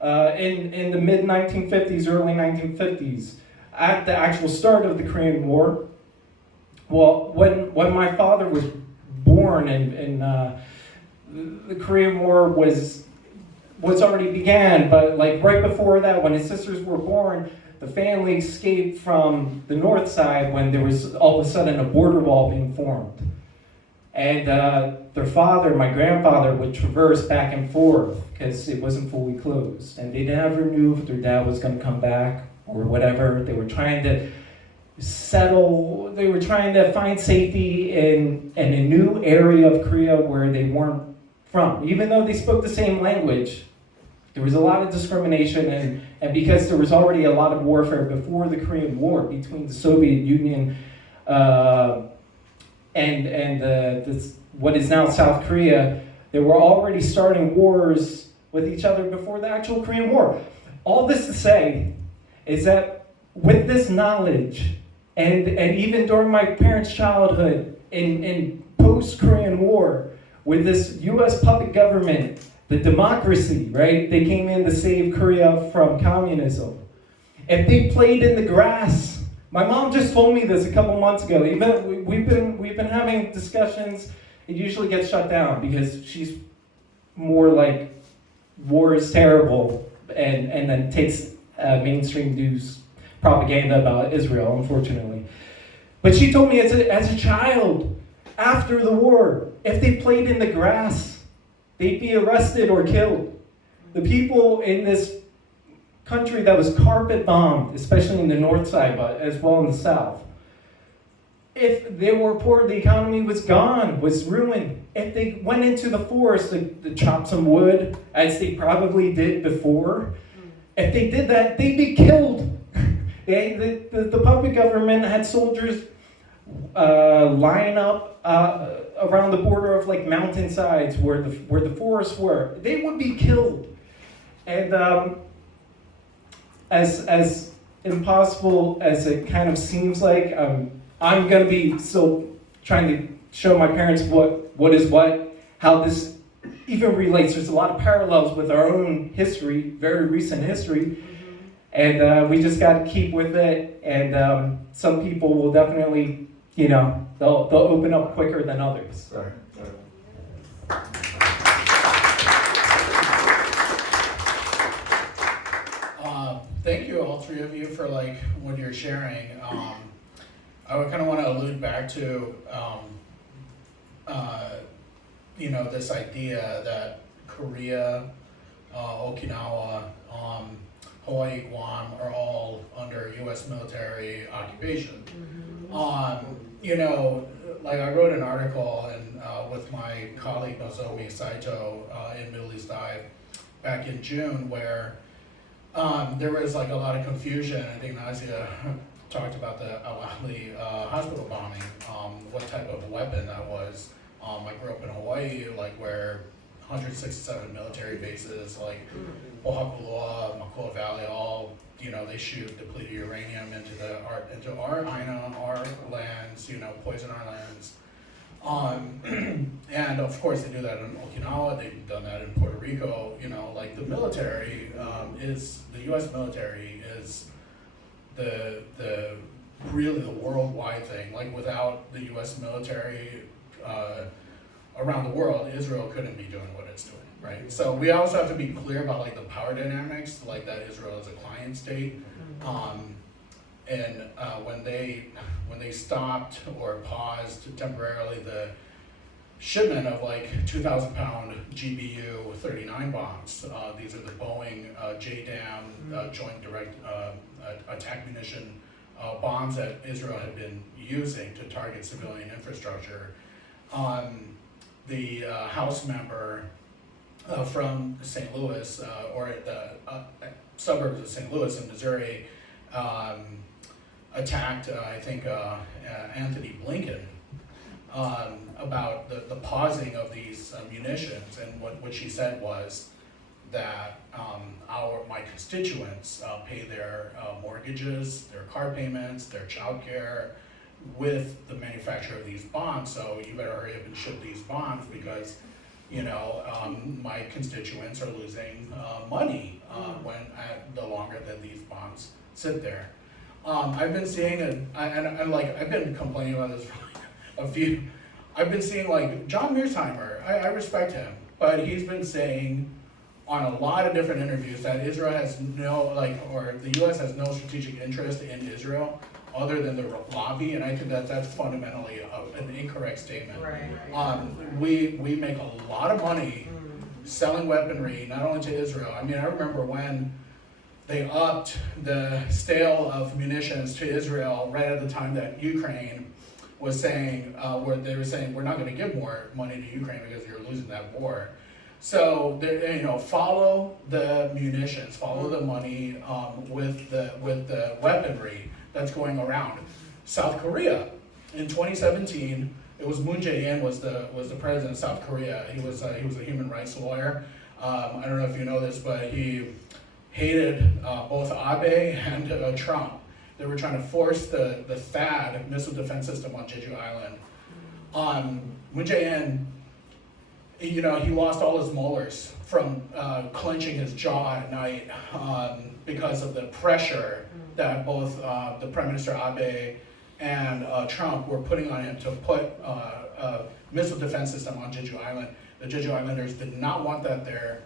in the mid-1950s, early 1950s, at the actual start of the Korean War. Well, when my father was born and the Korean War was already began, but like right before that, when his sisters were born, the family escaped from the north side when there was all of a sudden a border wall being formed. And their father, my grandfather, would traverse back and forth because it wasn't fully closed. And they never knew if their dad was going to come back or whatever. They were trying to settle, they were trying to find safety in a new area of Korea where they weren't from. Even though they spoke the same language, there was a lot of discrimination, and because there was already a lot of warfare before the Korean War between the Soviet Union and what is now South Korea, they were already starting wars with each other before the actual Korean War. All this to say is that with this knowledge, and even during my parents' childhood, in post-Korean War, with this US puppet government, the democracy, right? They came in to save Korea from communism. If they played in the grass, my mom just told me this a couple months ago. We've been having discussions. It usually gets shut down because she's more like war is terrible, and then takes mainstream news propaganda about Israel, unfortunately. But she told me as a child, after the war, if they played in the grass, they'd be arrested or killed. The people in this country that was carpet bombed, especially in the north side, but as well in the south, if they were poor, the economy was gone, was ruined. If they went into the forest to chop some wood, as they probably did before, if they did that, they'd be killed. The puppet government had soldiers line up around the border of like mountainsides where the forests were. They would be killed. And as impossible as it kind of seems like, I'm going to be still trying to show my parents what is what, how this even relates. There's a lot of parallels with our own history, very recent history. And we just got to keep with it. And some people will definitely, they'll open up quicker than others. Right. Thank you, all three of you, for what you're sharing. I would kind of want to allude back to, this idea that Korea, Okinawa, Hawaii, Guam are all under U.S. military occupation. I wrote an article with my colleague Nozomi Saito in Middle East Dive back in June, where there was a lot of confusion. I think Nazia talked about the Al-Ahli hospital bombing, what type of weapon that was. I grew up in Hawaii, where 167 military bases, Pohakuloa, Makua Valley, all, they shoot depleted uranium into our lands, poison our lands. And of course they do that in Okinawa, they've done that in Puerto Rico, like the military the US military is the really the worldwide thing. Like without the US military around the world, Israel couldn't be doing what it's doing, right? So we also have to be clear about like the power dynamics, like that Israel is a client state. When they stopped or paused temporarily the shipment of like 2,000-pound GBU 39 bombs, these are the Boeing JDAM Joint Direct Attack Munition bombs that Israel had been using to target civilian infrastructure. The House member from St. Louis, or the suburbs of St. Louis in Missouri, attacked, I think, Anthony Blinken about the pausing of these munitions, and what she said was that my constituents pay their mortgages, their car payments, their child care with the manufacture of these bombs, so you better hurry up and ship these bombs because my constituents are losing money the longer that these bombs sit there. I've been seeing I've been complaining about this for like I've been seeing like John Mearsheimer, I respect him, but he's been saying on a lot of different interviews that Israel has or the US has no strategic interest in Israel other than the lobby, and I think that's fundamentally an incorrect statement. Right. We make a lot of money selling weaponry, not only to Israel. I mean, I remember when they upped the sale of munitions to Israel right at the time that Ukraine was saying, where they were saying, we're not going to give more money to Ukraine because you're losing that war. So, follow the munitions, follow the money with the weaponry that's going around. South Korea, in 2017, it was Moon Jae-in was the president of South Korea. He was a human rights lawyer. I don't know if you know this, but he hated both Abe and Trump. They were trying to force the THAAD missile defense system on Jeju Island. Moon Jae-in, he lost all his molars from clenching his jaw at night because of the pressure that both the Prime Minister Abe and Trump were putting on him to put a missile defense system on Jeju Island. The Jeju Islanders did not want that there.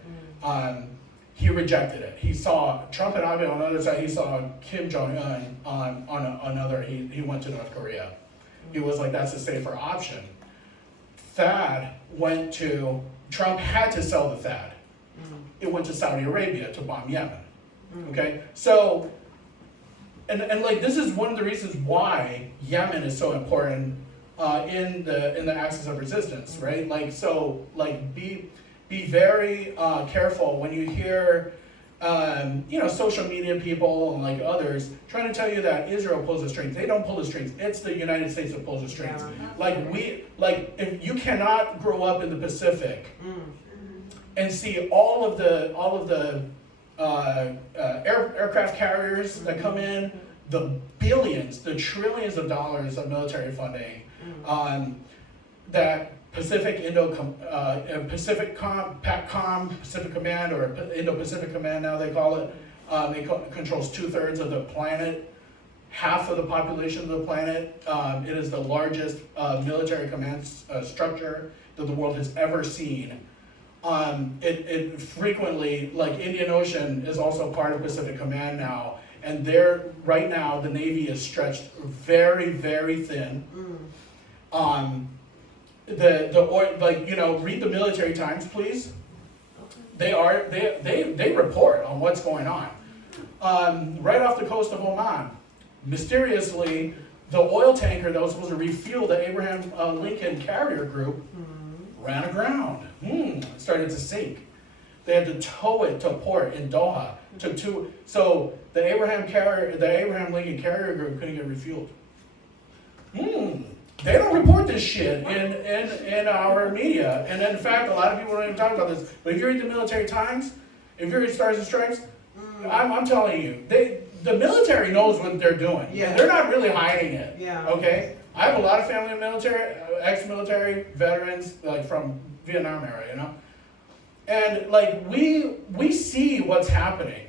He rejected it. He saw Trump and Abe on the other side. He saw Kim Jong-un on another. He went to North Korea. He was like, that's a safer option. THAAD went to, Trump had to sell the THAAD. It went to Saudi Arabia to bomb Yemen. Okay, so, and like this is one of the reasons why Yemen is so important in the axis of resistance, right? Like, so, like be very careful when you hear social media people and like others trying to tell you that Israel pulls the strings. They don't pull the strings. It's the United States that pulls the strings. If you cannot grow up in the Pacific and see all of the aircraft carriers that come in, the billions, the trillions of dollars of military funding that Pacific Command, or Indo-Pacific Command now they call it, controls 2/3 of the planet, half of the population of the planet. It is the largest military command structure that the world has ever seen. It frequently, like Indian Ocean is also part of Pacific Command now, and right now the Navy is stretched very, very thin. Read the Military Times, please. They report on what's going on. Right off the coast of Oman, mysteriously, the oil tanker that was supposed to refuel the Abraham Lincoln carrier group ran aground. Started to sink. They had to tow it to port in Doha. So the Abraham Lincoln carrier group couldn't get refueled. They don't report this shit in our media. And in fact, a lot of people don't even talk about this. But if you read the Military Times, if you read Stars and Stripes, I'm telling you, the military knows what they're doing. Yeah. And they're not really hiding it. Yeah. Okay? I have a lot of family in military, ex-military veterans, like from Vietnam era, you know? And like, we see what's happening.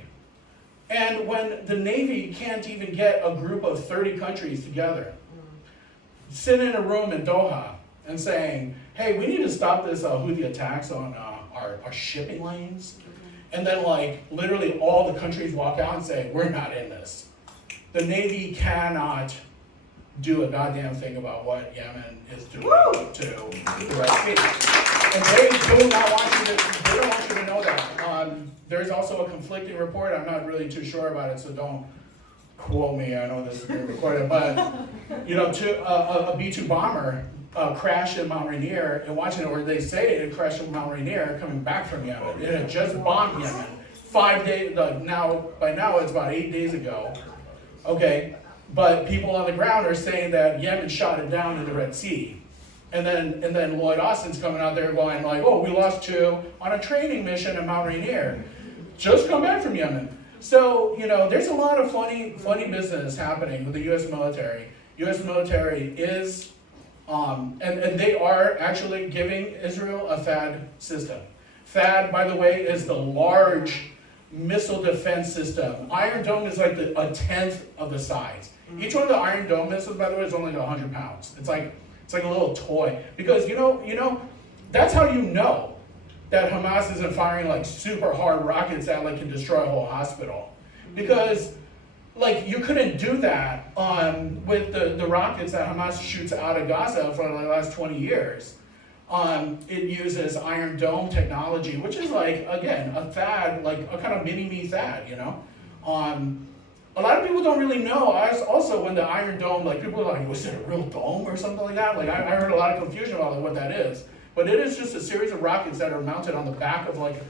And when the Navy can't even get a group of 30 countries together, sit in a room in Doha and saying, hey, we need to stop this Houthi attacks on our shipping lanes. And then like, literally all the countries walk out and say, we're not in this. The Navy cannot do a goddamn thing about what Yemen is doing to the Red Sea. And they do not want you to, they don't want you to know that. There's also a conflicting report, I'm not really too sure about it, so don't quote me, I know this is being recorded, but, you know, a B-2 bomber crashed in Mount Rainier in Washington, where they say it crashed in Mount Rainier coming back from Yemen. It had just bombed Yemen 5 days, by now it's about 8 days ago, okay? But people on the ground are saying that Yemen shot it down in the Red Sea. And then Lloyd Austin's coming out there going like, oh, we lost 2 on a training mission in Mount Rainier. Just come back from Yemen. So, you know, there's a lot of funny business happening with the U.S. military. U.S. military is, and they are actually giving Israel a THAAD system. THAAD, by the way, is the large missile defense system. Iron Dome is like a 10th of the size. Each one of the Iron Dome missiles, by the way, is only 100 pounds. It's like a little toy. Because you know, that's how you know that Hamas isn't firing like super hard rockets that like can destroy a whole hospital. Because like you couldn't do that with the rockets that Hamas shoots out of Gaza for the last 20 years. It uses Iron Dome technology, which is like, again, a THAAD, like a kind of mini-me THAAD, you know? A lot of people don't really know. Also, when the Iron Dome, like people are like, was it a real dome or something like that? Like I heard a lot of confusion about what that is. But it is just a series of rockets that are mounted on the back of like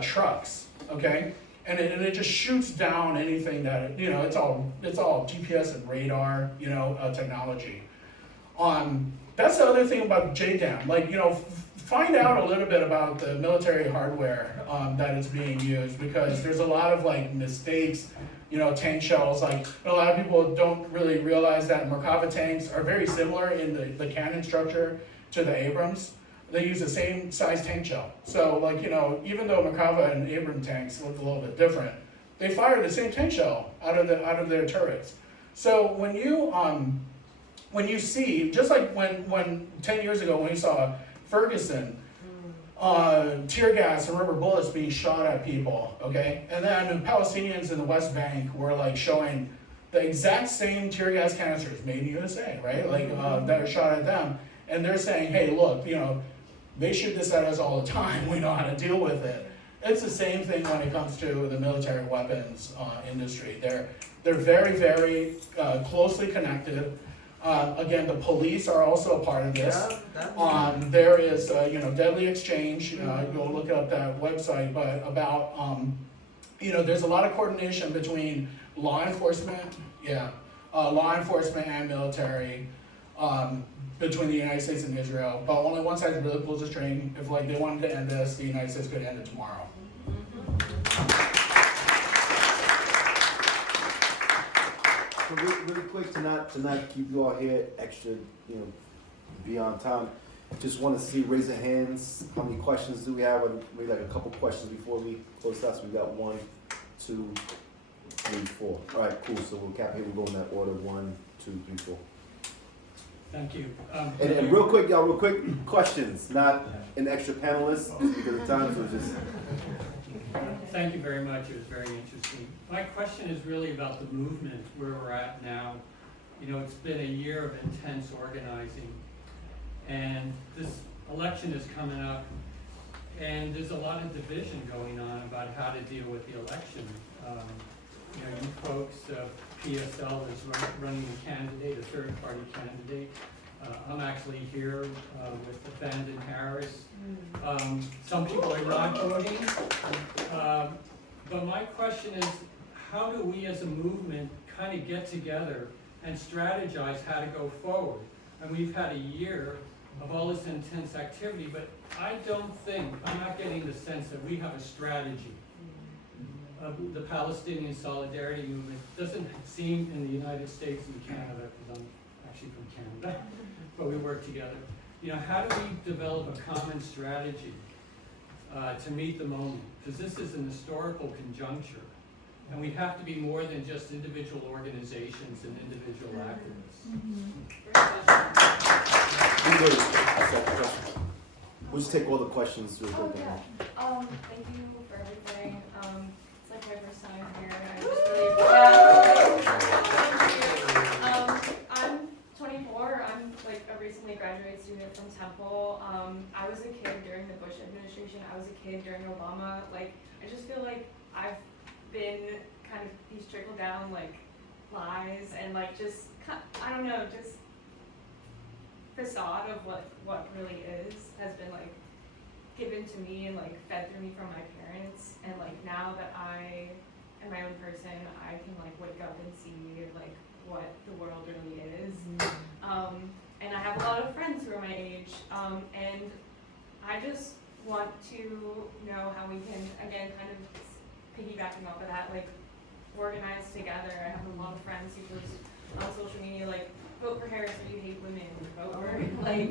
trucks, okay? And it just shoots down anything that, you know, it's all GPS and radar, you know, technology. That's the other thing about JDAM. Like, you know, find out a little bit about the military hardware that is being used, because there's a lot of like mistakes, you know, tank shells. Like, a lot of people don't really realize that Merkava tanks are very similar in the cannon structure to the Abrams. They use the same size tank shell. So like, you know, even though Merkava and Abram tanks look a little bit different, they fire the same tank shell out of their turrets. So when you see, just like when 10 years ago when we saw Ferguson, tear gas and rubber bullets being shot at people, okay? And then the Palestinians in the West Bank were like showing the exact same tear gas canisters made in USA, right? Like that are shot at them. And they're saying, hey, look, you know, they shoot this at us all the time. We know how to deal with it. It's the same thing when it comes to the military weapons industry. They're very, very closely connected. Again, the police are also a part of this. There is, you know, Deadly Exchange. Go look up that website. But about, you know, there's a lot of coordination between law enforcement, and military. Between the United States and Israel, but only one side really pulls the string. If like they wanted to end this, the United States could end it tomorrow. So really quick, to not keep you all here extra, you know, beyond time. Just want to see, raise your hands. How many questions do we have? Maybe like a couple questions before we close out. So we got 1, 2, 3, 4. All right, cool. So we'll cap here. We'll go in that order: 1, 2, 3, 4. Thank you. And real quick, y'all, questions, not an extra panelist, just because of time, so just. Thank you very much. It was very interesting. My question is really about the movement, where we're at now. You know, it's been a year of intense organizing, and this election is coming up, and there's a lot of division going on about how to deal with the election. You know, you folks, PSL is running a candidate, a third-party candidate. I'm actually here with Bandon Harris. Some people are not voting. But my question is, how do we as a movement kind of get together and strategize how to go forward? And we've had a year of all this intense activity, but I'm not getting the sense that we have a strategy the Palestinian solidarity movement doesn't seem in the United States and Canada, because I'm actually from Canada, but we work together. You know, how do we develop a common strategy to meet the moment? Because this is an historical conjuncture, and we have to be more than just individual organizations and individual activists. We'll just take all the questions real quick. Thank you for everything. It's like my first time here. I just really, I'm 24. I'm like a recently graduated student from Temple. I was a kid during the Bush administration. I was a kid during Obama. Like, I just feel like I've been kind of these trickle down like lies and like just, I don't know, just facade of what really is has been like given to me and like fed through me from my parents, and like now that I am my own person, I can like wake up and see like what the world really is. And I have a lot of friends who are my age, and I just want to know how we can, again, kind of piggybacking off of that, like organize together. I have a lot of friends who post on social media like, vote for Harris if you hate women, vote for like,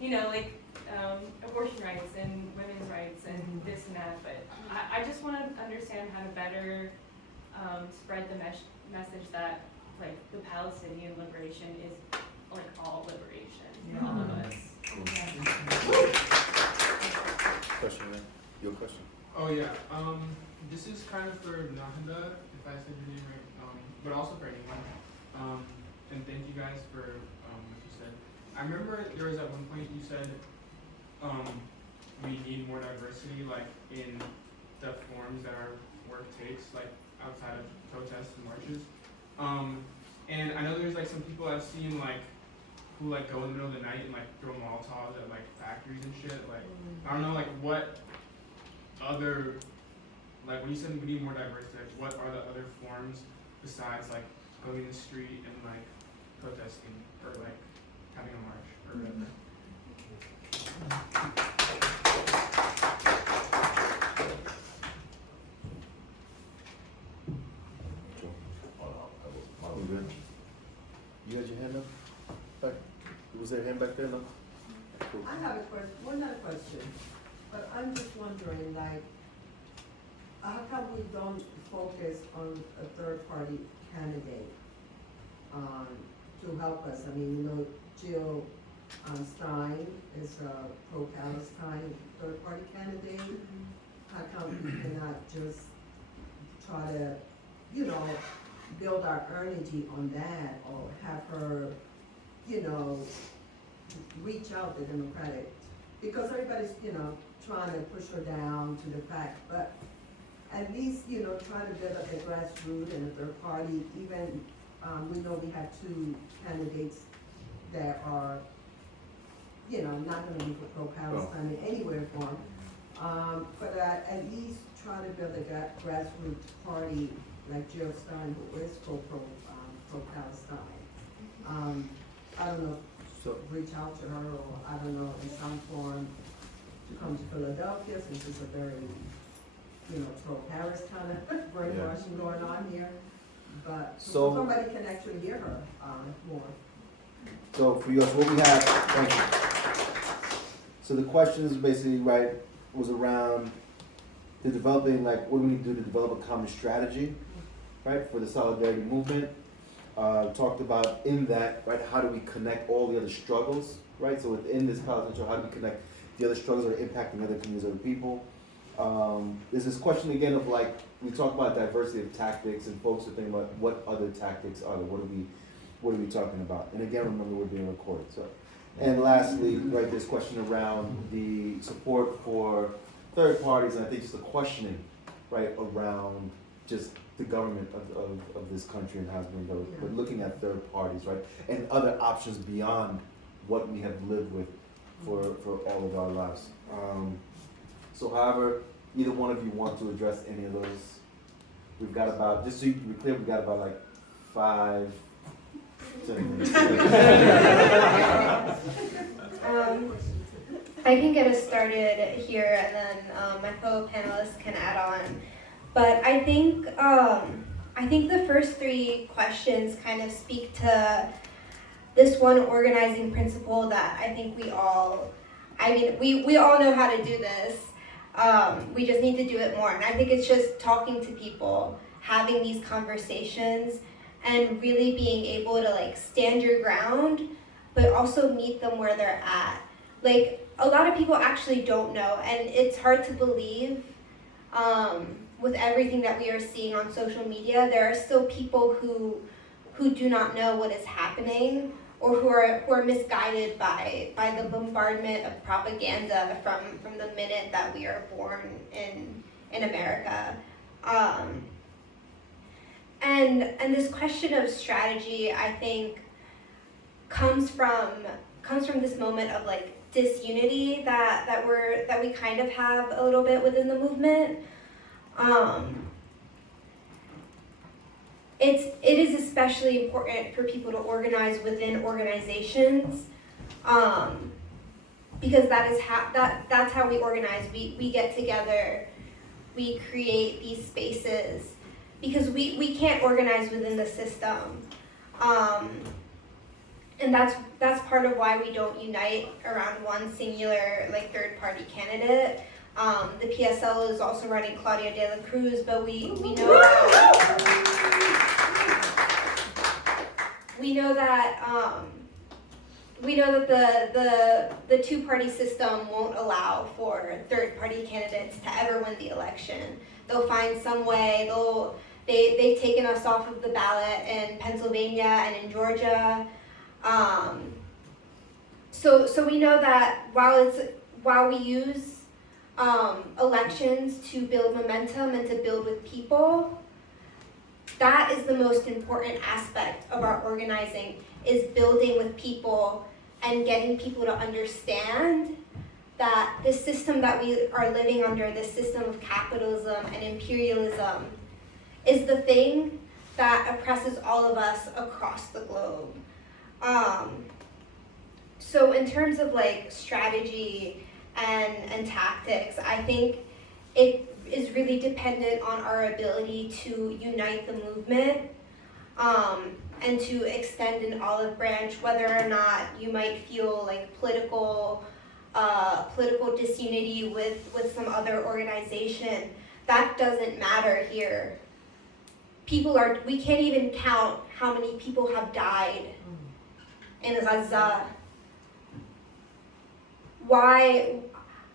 you know, like abortion rights and women's rights and this and that. But I just want to understand how to better spread the message that like the Palestinian liberation is like all liberation for all of us. Question, man. Your question. Oh yeah. This is kind of for Naheda, if I said your name right, but also for anyone. And thank you guys for what you said. I remember there was at one point you said we need more diversity, like in the forms that our work takes, like outside of protests and marches. And I know there's like some people I've seen like who like go in the middle of the night and like throw Molotovs at like factories and shit. Like I don't know, like what other, like when you said we need more diversity, like what are the other forms besides like going in the street and like protesting or like having a march or whatever? We good? You had your hand up? Back. Was there a hand back there? No? Cool. I have a question, well, not a question, but I'm just wondering, like, how come we don't focus on a third-party candidate to help us? I mean, you know, Jill Stein is a pro-Palestine third-party candidate. How come we cannot just try to, you know, build our energy on that, or have her, you know, reach out to Democratic, because everybody's, you know, trying to push her down to the fact, but at least, you know, try to build up the grassroots and a third party. Even, we know we have two candidates that are, you know, not gonna be for pro-Palestine in any way or form. But at least try to build a grassroots party like Jill Stein, who is pro-Palestine. I don't know, So, reach out to her, or I don't know, in some form, to come to Philadelphia, since it's a very, you know, pro-Paris kind of brainwashing going on here. But So- somebody can actually hear her more. so for you guys, what we have, thank you. So the questions basically, right, was around the developing, like, what do we need to do to develop a common strategy, right, for the solidarity movement. Talked about in that, right, how do we connect all the other struggles, right? So within this Palestinian struggle, how do we connect the other struggles that are impacting other communities, other people? There's this question again of like, we talk about diversity of tactics and folks are thinking about what other tactics are there, what are we talking about? And again, remember we're being recorded, so. And lastly, right, this question around the support for third parties, and I think just the questioning, right, around just the government of this country and how it's been built, but looking at third parties, right, and other options beyond what we have lived with for all of our lives. So however, either one of you want to address any of those, we've got about, just so you can be clear, we've got about like 5, 10 minutes. I can get us started here, and then my co-panelists can add on. But I think the first three questions kind of speak to this one organizing principle that I think we all know how to do this. We just need to do it more. And I think it's just talking to people, having these conversations, and really being able to like stand your ground, but also meet them where they're at. Like, a lot of people actually don't know, and it's hard to believe with everything that we are seeing on social media. There are still people who do not know what is happening, or who are misguided by the bombardment of propaganda from the minute that we are born in America. And this question of strategy, I think, comes from this moment of like disunity that we kind of have a little bit within the movement. It is especially important for people to organize within organizations, because that's how we organize. We get together, we create these spaces, because we can't organize within the system, and that's part of why we don't unite around one singular like third party candidate. The PSL is also running Claudia de la Cruz, but we know that the two-party system won't allow for third-party candidates to ever win the election. They'll find some way. They've taken us off of the ballot in Pennsylvania and in Georgia. So we know that while we use elections to build momentum and to build with people, that is the most important aspect of our organizing, is building with people and getting people to understand that the system that we are living under, this system of capitalism and imperialism, is the thing that oppresses all of us across the globe. So in terms of like strategy and tactics, I think it is really dependent on our ability to unite the movement, and to extend an olive branch, whether or not you might feel like political disunity with some other organization. That doesn't matter here. We can't even count how many people have died in Gaza. Why?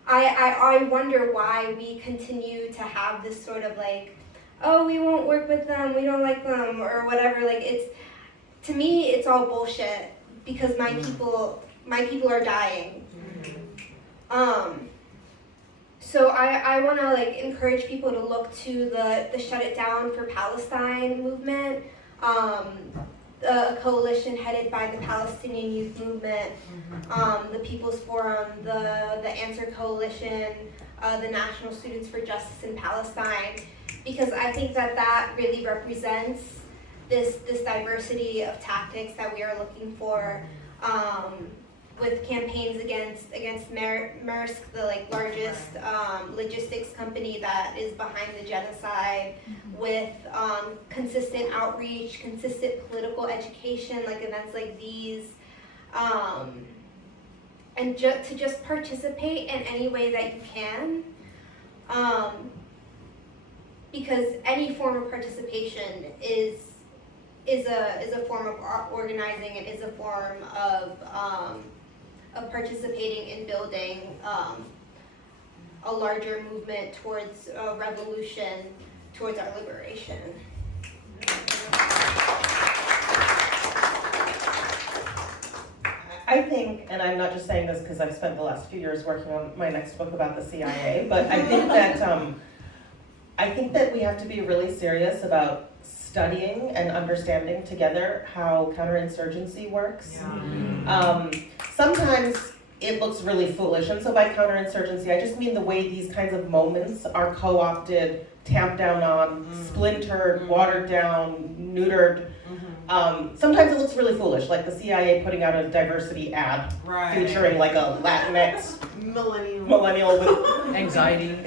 I wonder why we continue to have this sort of like, oh, we won't work with them, we don't like them, or whatever. Like, to me, it's all bullshit, because my people are dying. So I want to like encourage people to look to the Shut It Down for Palestine movement, a coalition headed by the Palestinian Youth Movement, the People's Forum, the ANSWER Coalition, the National Students for Justice in Palestine, because I think that really represents this diversity of tactics that we are looking for, with campaigns against Maersk, the like largest logistics company that is behind the genocide, with consistent outreach, consistent political education, like events like these, and to just participate in any way that you can, because any form of participation is a form of organizing, and is a form of participating in building a larger movement towards a revolution, towards our liberation. I think, and I'm not just saying this because I've spent the last few years working on my next book about the CIA, but I think that we have to be really serious about studying and understanding together how counterinsurgency works. Sometimes it looks really foolish, and so by counterinsurgency, I just mean the way these kinds of moments are co-opted, tamped down on, splintered, watered down, neutered. Sometimes it looks really foolish, like the CIA putting out a diversity ad featuring like a Latinx millennial with Anxiety.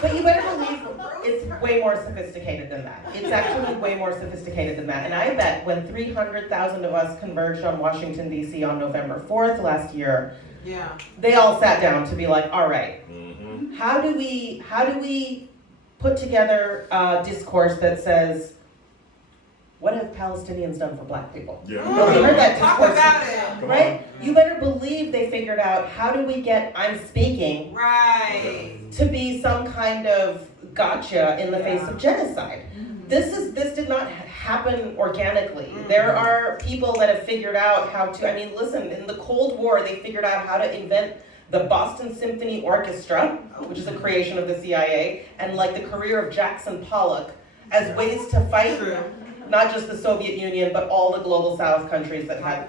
But you better believe it's way more sophisticated than that. It's actually way more sophisticated than that. And I bet when 300,000 of us converged on Washington, D.C. on November 4th last year, they all sat down to be like, all right, how do we put together a discourse that says, what have Palestinians done for black people? Yeah. You heard that Talk discourse, about it. right? You better believe they figured out how do we get I'm speaking Right. to be some kind of gotcha in the face of genocide. This did not happen organically. There are people that have figured out how to, I mean, listen, in the Cold War, they figured out how to invent the Boston Symphony Orchestra, which is a creation of the CIA, and like the career of Jackson Pollock as ways to fight not just the Soviet Union, but all the global South countries that had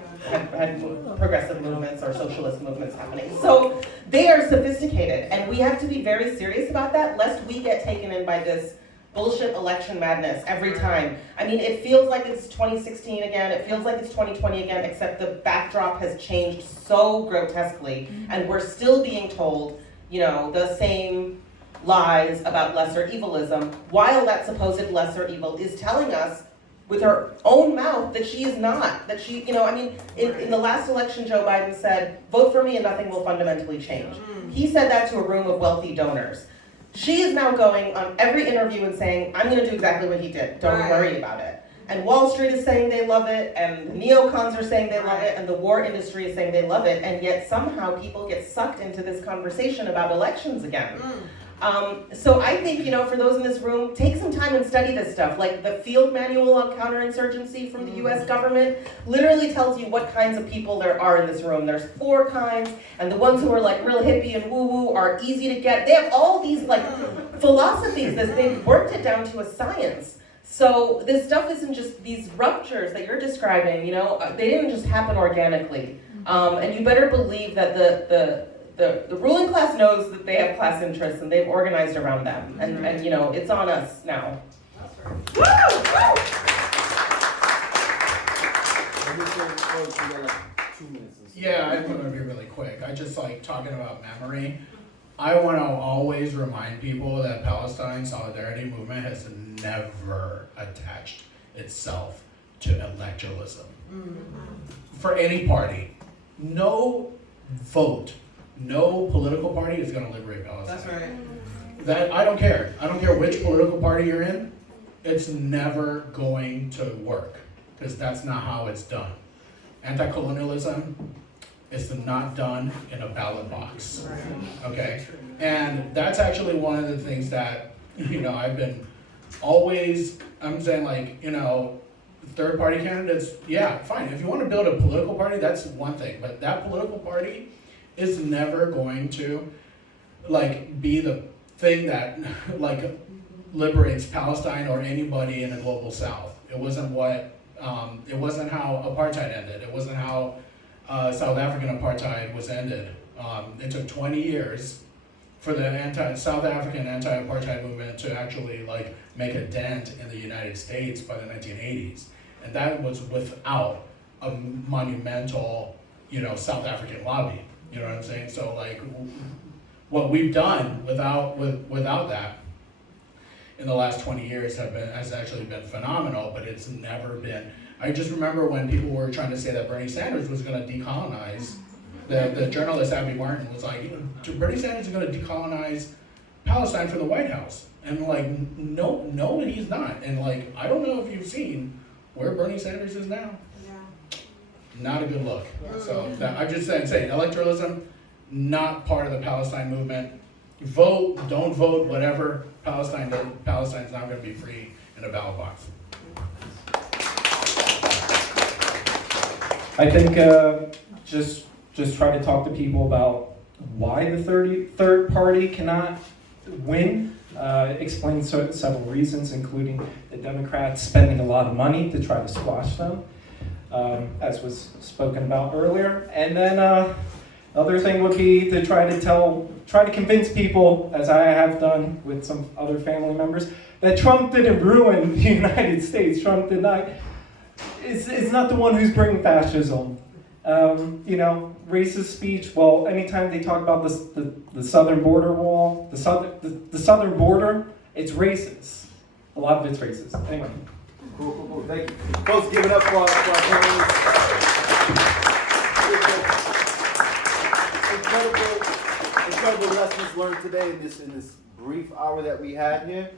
progressive movements or socialist movements happening. So they are sophisticated, and we have to be very serious about that, lest we get taken in by this bullshit election madness every time. I mean, it feels like it's 2016 again, it feels like it's 2020 again, except the backdrop has changed so grotesquely, and we're still being told, you know, the same lies about lesser evilism, while that supposed lesser evil is telling us with her own mouth that she is not, that she, you know, I mean, in the last election, Joe Biden said, vote for me and nothing will fundamentally change. He said that to a room of wealthy donors. She is now going on every interview and saying, I'm gonna do exactly what he did, don't worry about it. And Wall Street is saying they love it, and the neocons are saying they love it, and the war industry is saying they love it, and yet somehow people get sucked into this conversation about elections again. So I think, you know, for those in this room, take some time and study this stuff. Like the field manual on counterinsurgency from the US government literally tells you what kinds of people there are in this room. There's 4 kinds, and the ones who are like real hippie and woo-woo are easy to get. They have all these like philosophies that they've worked it down to a science. So this stuff isn't just these ruptures that you're describing, you know, they didn't just happen organically. And you better believe that the ruling class knows that they have class interests and they've organized around them. And you know, it's on us now. Yeah, I'm gonna be really quick. I just like talking about memory. I want to always remind people that Palestine Solidarity Movement has never attached itself to electoralism. For any party. No vote, no political party is going to liberate Palestine. That's right. That I don't care. I don't care which political party you're in. It's never going to work because that's not how it's done. Anti-colonialism is not done in a ballot box. Okay, and that's actually one of the things that, you know, I've been always. I'm saying, like, you know, third party candidates. Yeah, fine. If you want to build a political party, that's one thing. But that political party is never going to like be the thing that like liberates Palestine or anybody in the global South. It wasn't what it wasn't how apartheid ended. It wasn't how South African apartheid was ended. It took 20 years for the South African anti-apartheid movement to actually like make a dent in the United States by the 1980s, and that was without a monumental, you know, South African lobby. You know what I'm saying? So like, what we've done without that in the last 20 years has actually been phenomenal, but it's never been. I just remember when people were trying to say that Bernie Sanders was going to decolonize. The journalist Abby Martin was like, Bernie Sanders is going to decolonize Palestine from the White House, and like, no, he's not. And like, I don't know if you've seen where Bernie Sanders is now. Not a good look. So I'm just saying, electoralism, not part of the Palestine movement. Vote, don't vote, whatever. Palestine's not going to be free in a ballot box. I think just try to talk to people about why the third party cannot win. Explain several reasons, including the Democrats spending a lot of money to try to squash them, as was spoken about earlier. And then other thing would be to try to convince people, as I have done with some other family members, that Trump didn't ruin the United States. Trump did not. It's not the one who's bringing fascism. Racist speech. Well, anytime they talk about the southern border wall, the southern border, it's racist. A lot of it's racist. Anyway. Cool. Thank you. Folks, give it up for our panelists. Incredible lessons learned today in this brief hour that we had here.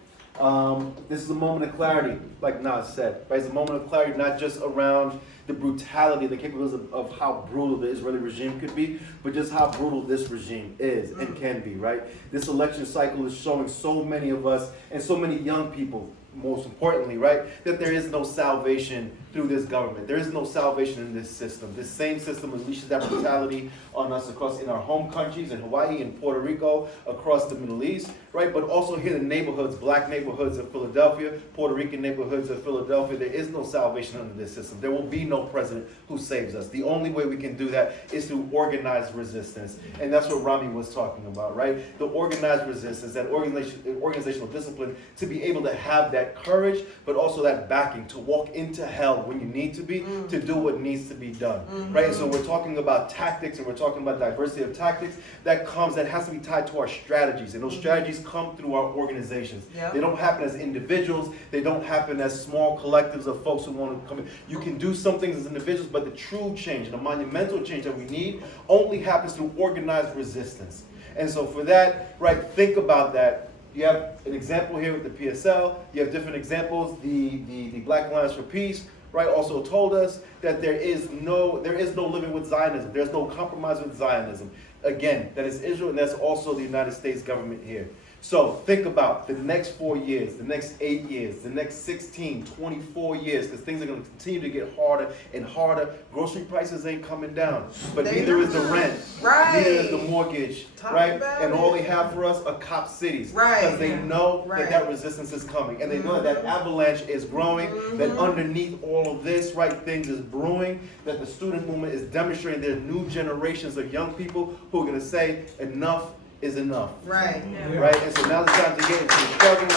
This is a moment of clarity, like Naz said, right? It's a moment of clarity, not just around the brutality, the capabilities of how brutal the Israeli regime could be, but just how brutal this regime is and can be, right? This election cycle is showing so many of us and so many young people, most importantly, right, that there is no salvation through this government. There is no salvation in this system. This same system unleashes that brutality on us across in our home countries, in Hawaii, in Puerto Rico, across the Middle East, right? But also here in neighborhoods, black neighborhoods of Philadelphia, Puerto Rican neighborhoods of Philadelphia, there is no salvation under this system. There will be no president who saves us. The only way we can do that is through organized resistance. And that's what Rami was talking about, right? The organized resistance, that organizational discipline to be able to have that courage, but also that backing to walk into hell when you need to be, to do what needs to be done, right? And so we're talking about tactics, and we're talking about diversity of tactics that has to be tied to our strategies, and those strategies come through our organizations. They don't happen as individuals, they don't happen as small collectives of folks who want to come in. You can do some things as individuals, but the true change, the monumental change that we need only happens through organized resistance. And so for that, right, think about that. You have an example here with the PSL, you have different examples. The Black Alliance for Peace, right, also told us that there is no living with Zionism. There's no compromise with Zionism. Again, that is Israel, and that's also the United States government here. So think about the next 4 years, the next 8 years, the next 16, 24 years, because things are going to continue to get harder and harder. Grocery prices ain't coming down, but neither is the rent, neither is the mortgage, right? And all they have for us are cop cities, because they know that resistance is coming, and they know that avalanche is growing, that underneath all of this, right, things is brewing, that the student movement is demonstrating there are new generations of young people who are going to say enough is enough. Right. And so now it's time to get into the struggle.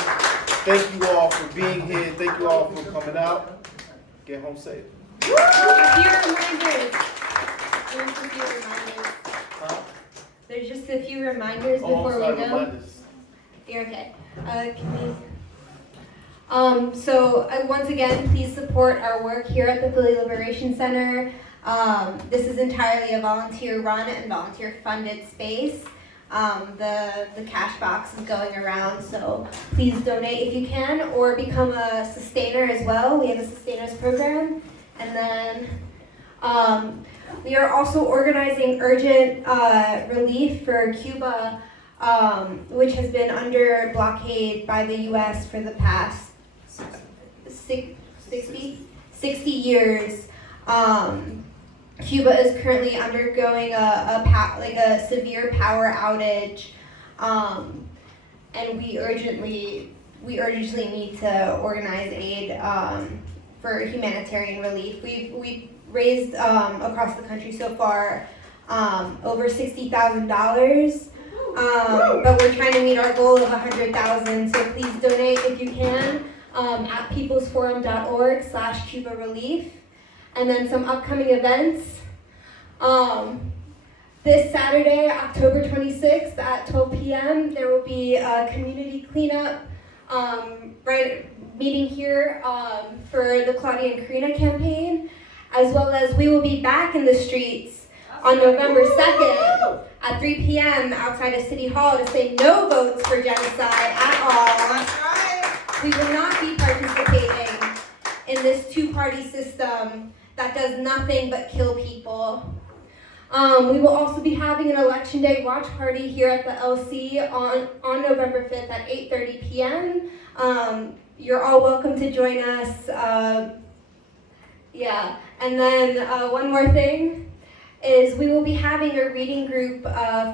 Thank you all for being here. Thank you all for coming out. Get home safe. A few reminders. There's just a few reminders before we go. Reminders. You're okay. So once again, please support our work here at the Philly Liberation Center. This is entirely a volunteer-run and volunteer-funded space. The cash box is going around, so please donate if you can, or become a sustainer as well. We have a sustainers program. And then we are also organizing urgent relief for Cuba, which has been under blockade by the U.S. for the past 60 years. Cuba is currently undergoing a severe power outage, and we urgently need to organize aid for humanitarian relief. We've raised across the country so far over $60,000, but we're trying to meet our goal of $100,000. So please donate if you can at peoplesforum.org/Cuba Relief. And then some upcoming events. This Saturday, October 26th at 12 p.m., there will be a community cleanup meeting here for the Claudia and Karina campaign, as well as we will be back in the streets on November 2nd at 3 p.m. outside of City Hall to say no votes for genocide at all. That's right. We will not be participating in this two-party system that does nothing but kill people. We will also be having an Election Day watch party here at the LC on November 5th at 8:30 p.m. You're all welcome to join us. And then one more thing is we will be having a reading group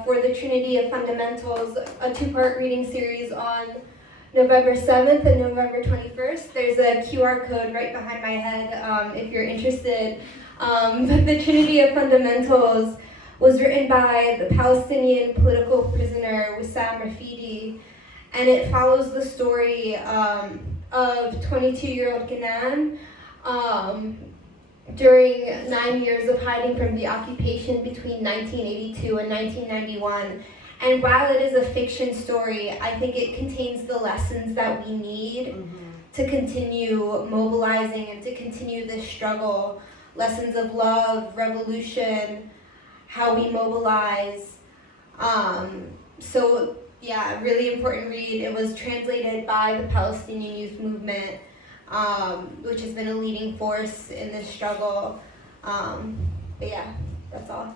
for the Trinity of Fundamentals, a two-part reading series on November 7th and November 21st. There's a QR code right behind my head if you're interested. But the Trinity of Fundamentals was written by the Palestinian political prisoner Wissam Rafidi, and it follows the story of 22-year-old Ghanan, during 9 years of hiding from the occupation between 1982 and 1991. And while it is a fiction story, I think it contains the lessons that we need to continue mobilizing and to continue this struggle. Lessons of love, revolution, how we mobilize. So yeah, really important read. It was translated by the Palestinian Youth Movement, which has been a leading force in this struggle. But yeah, that's all.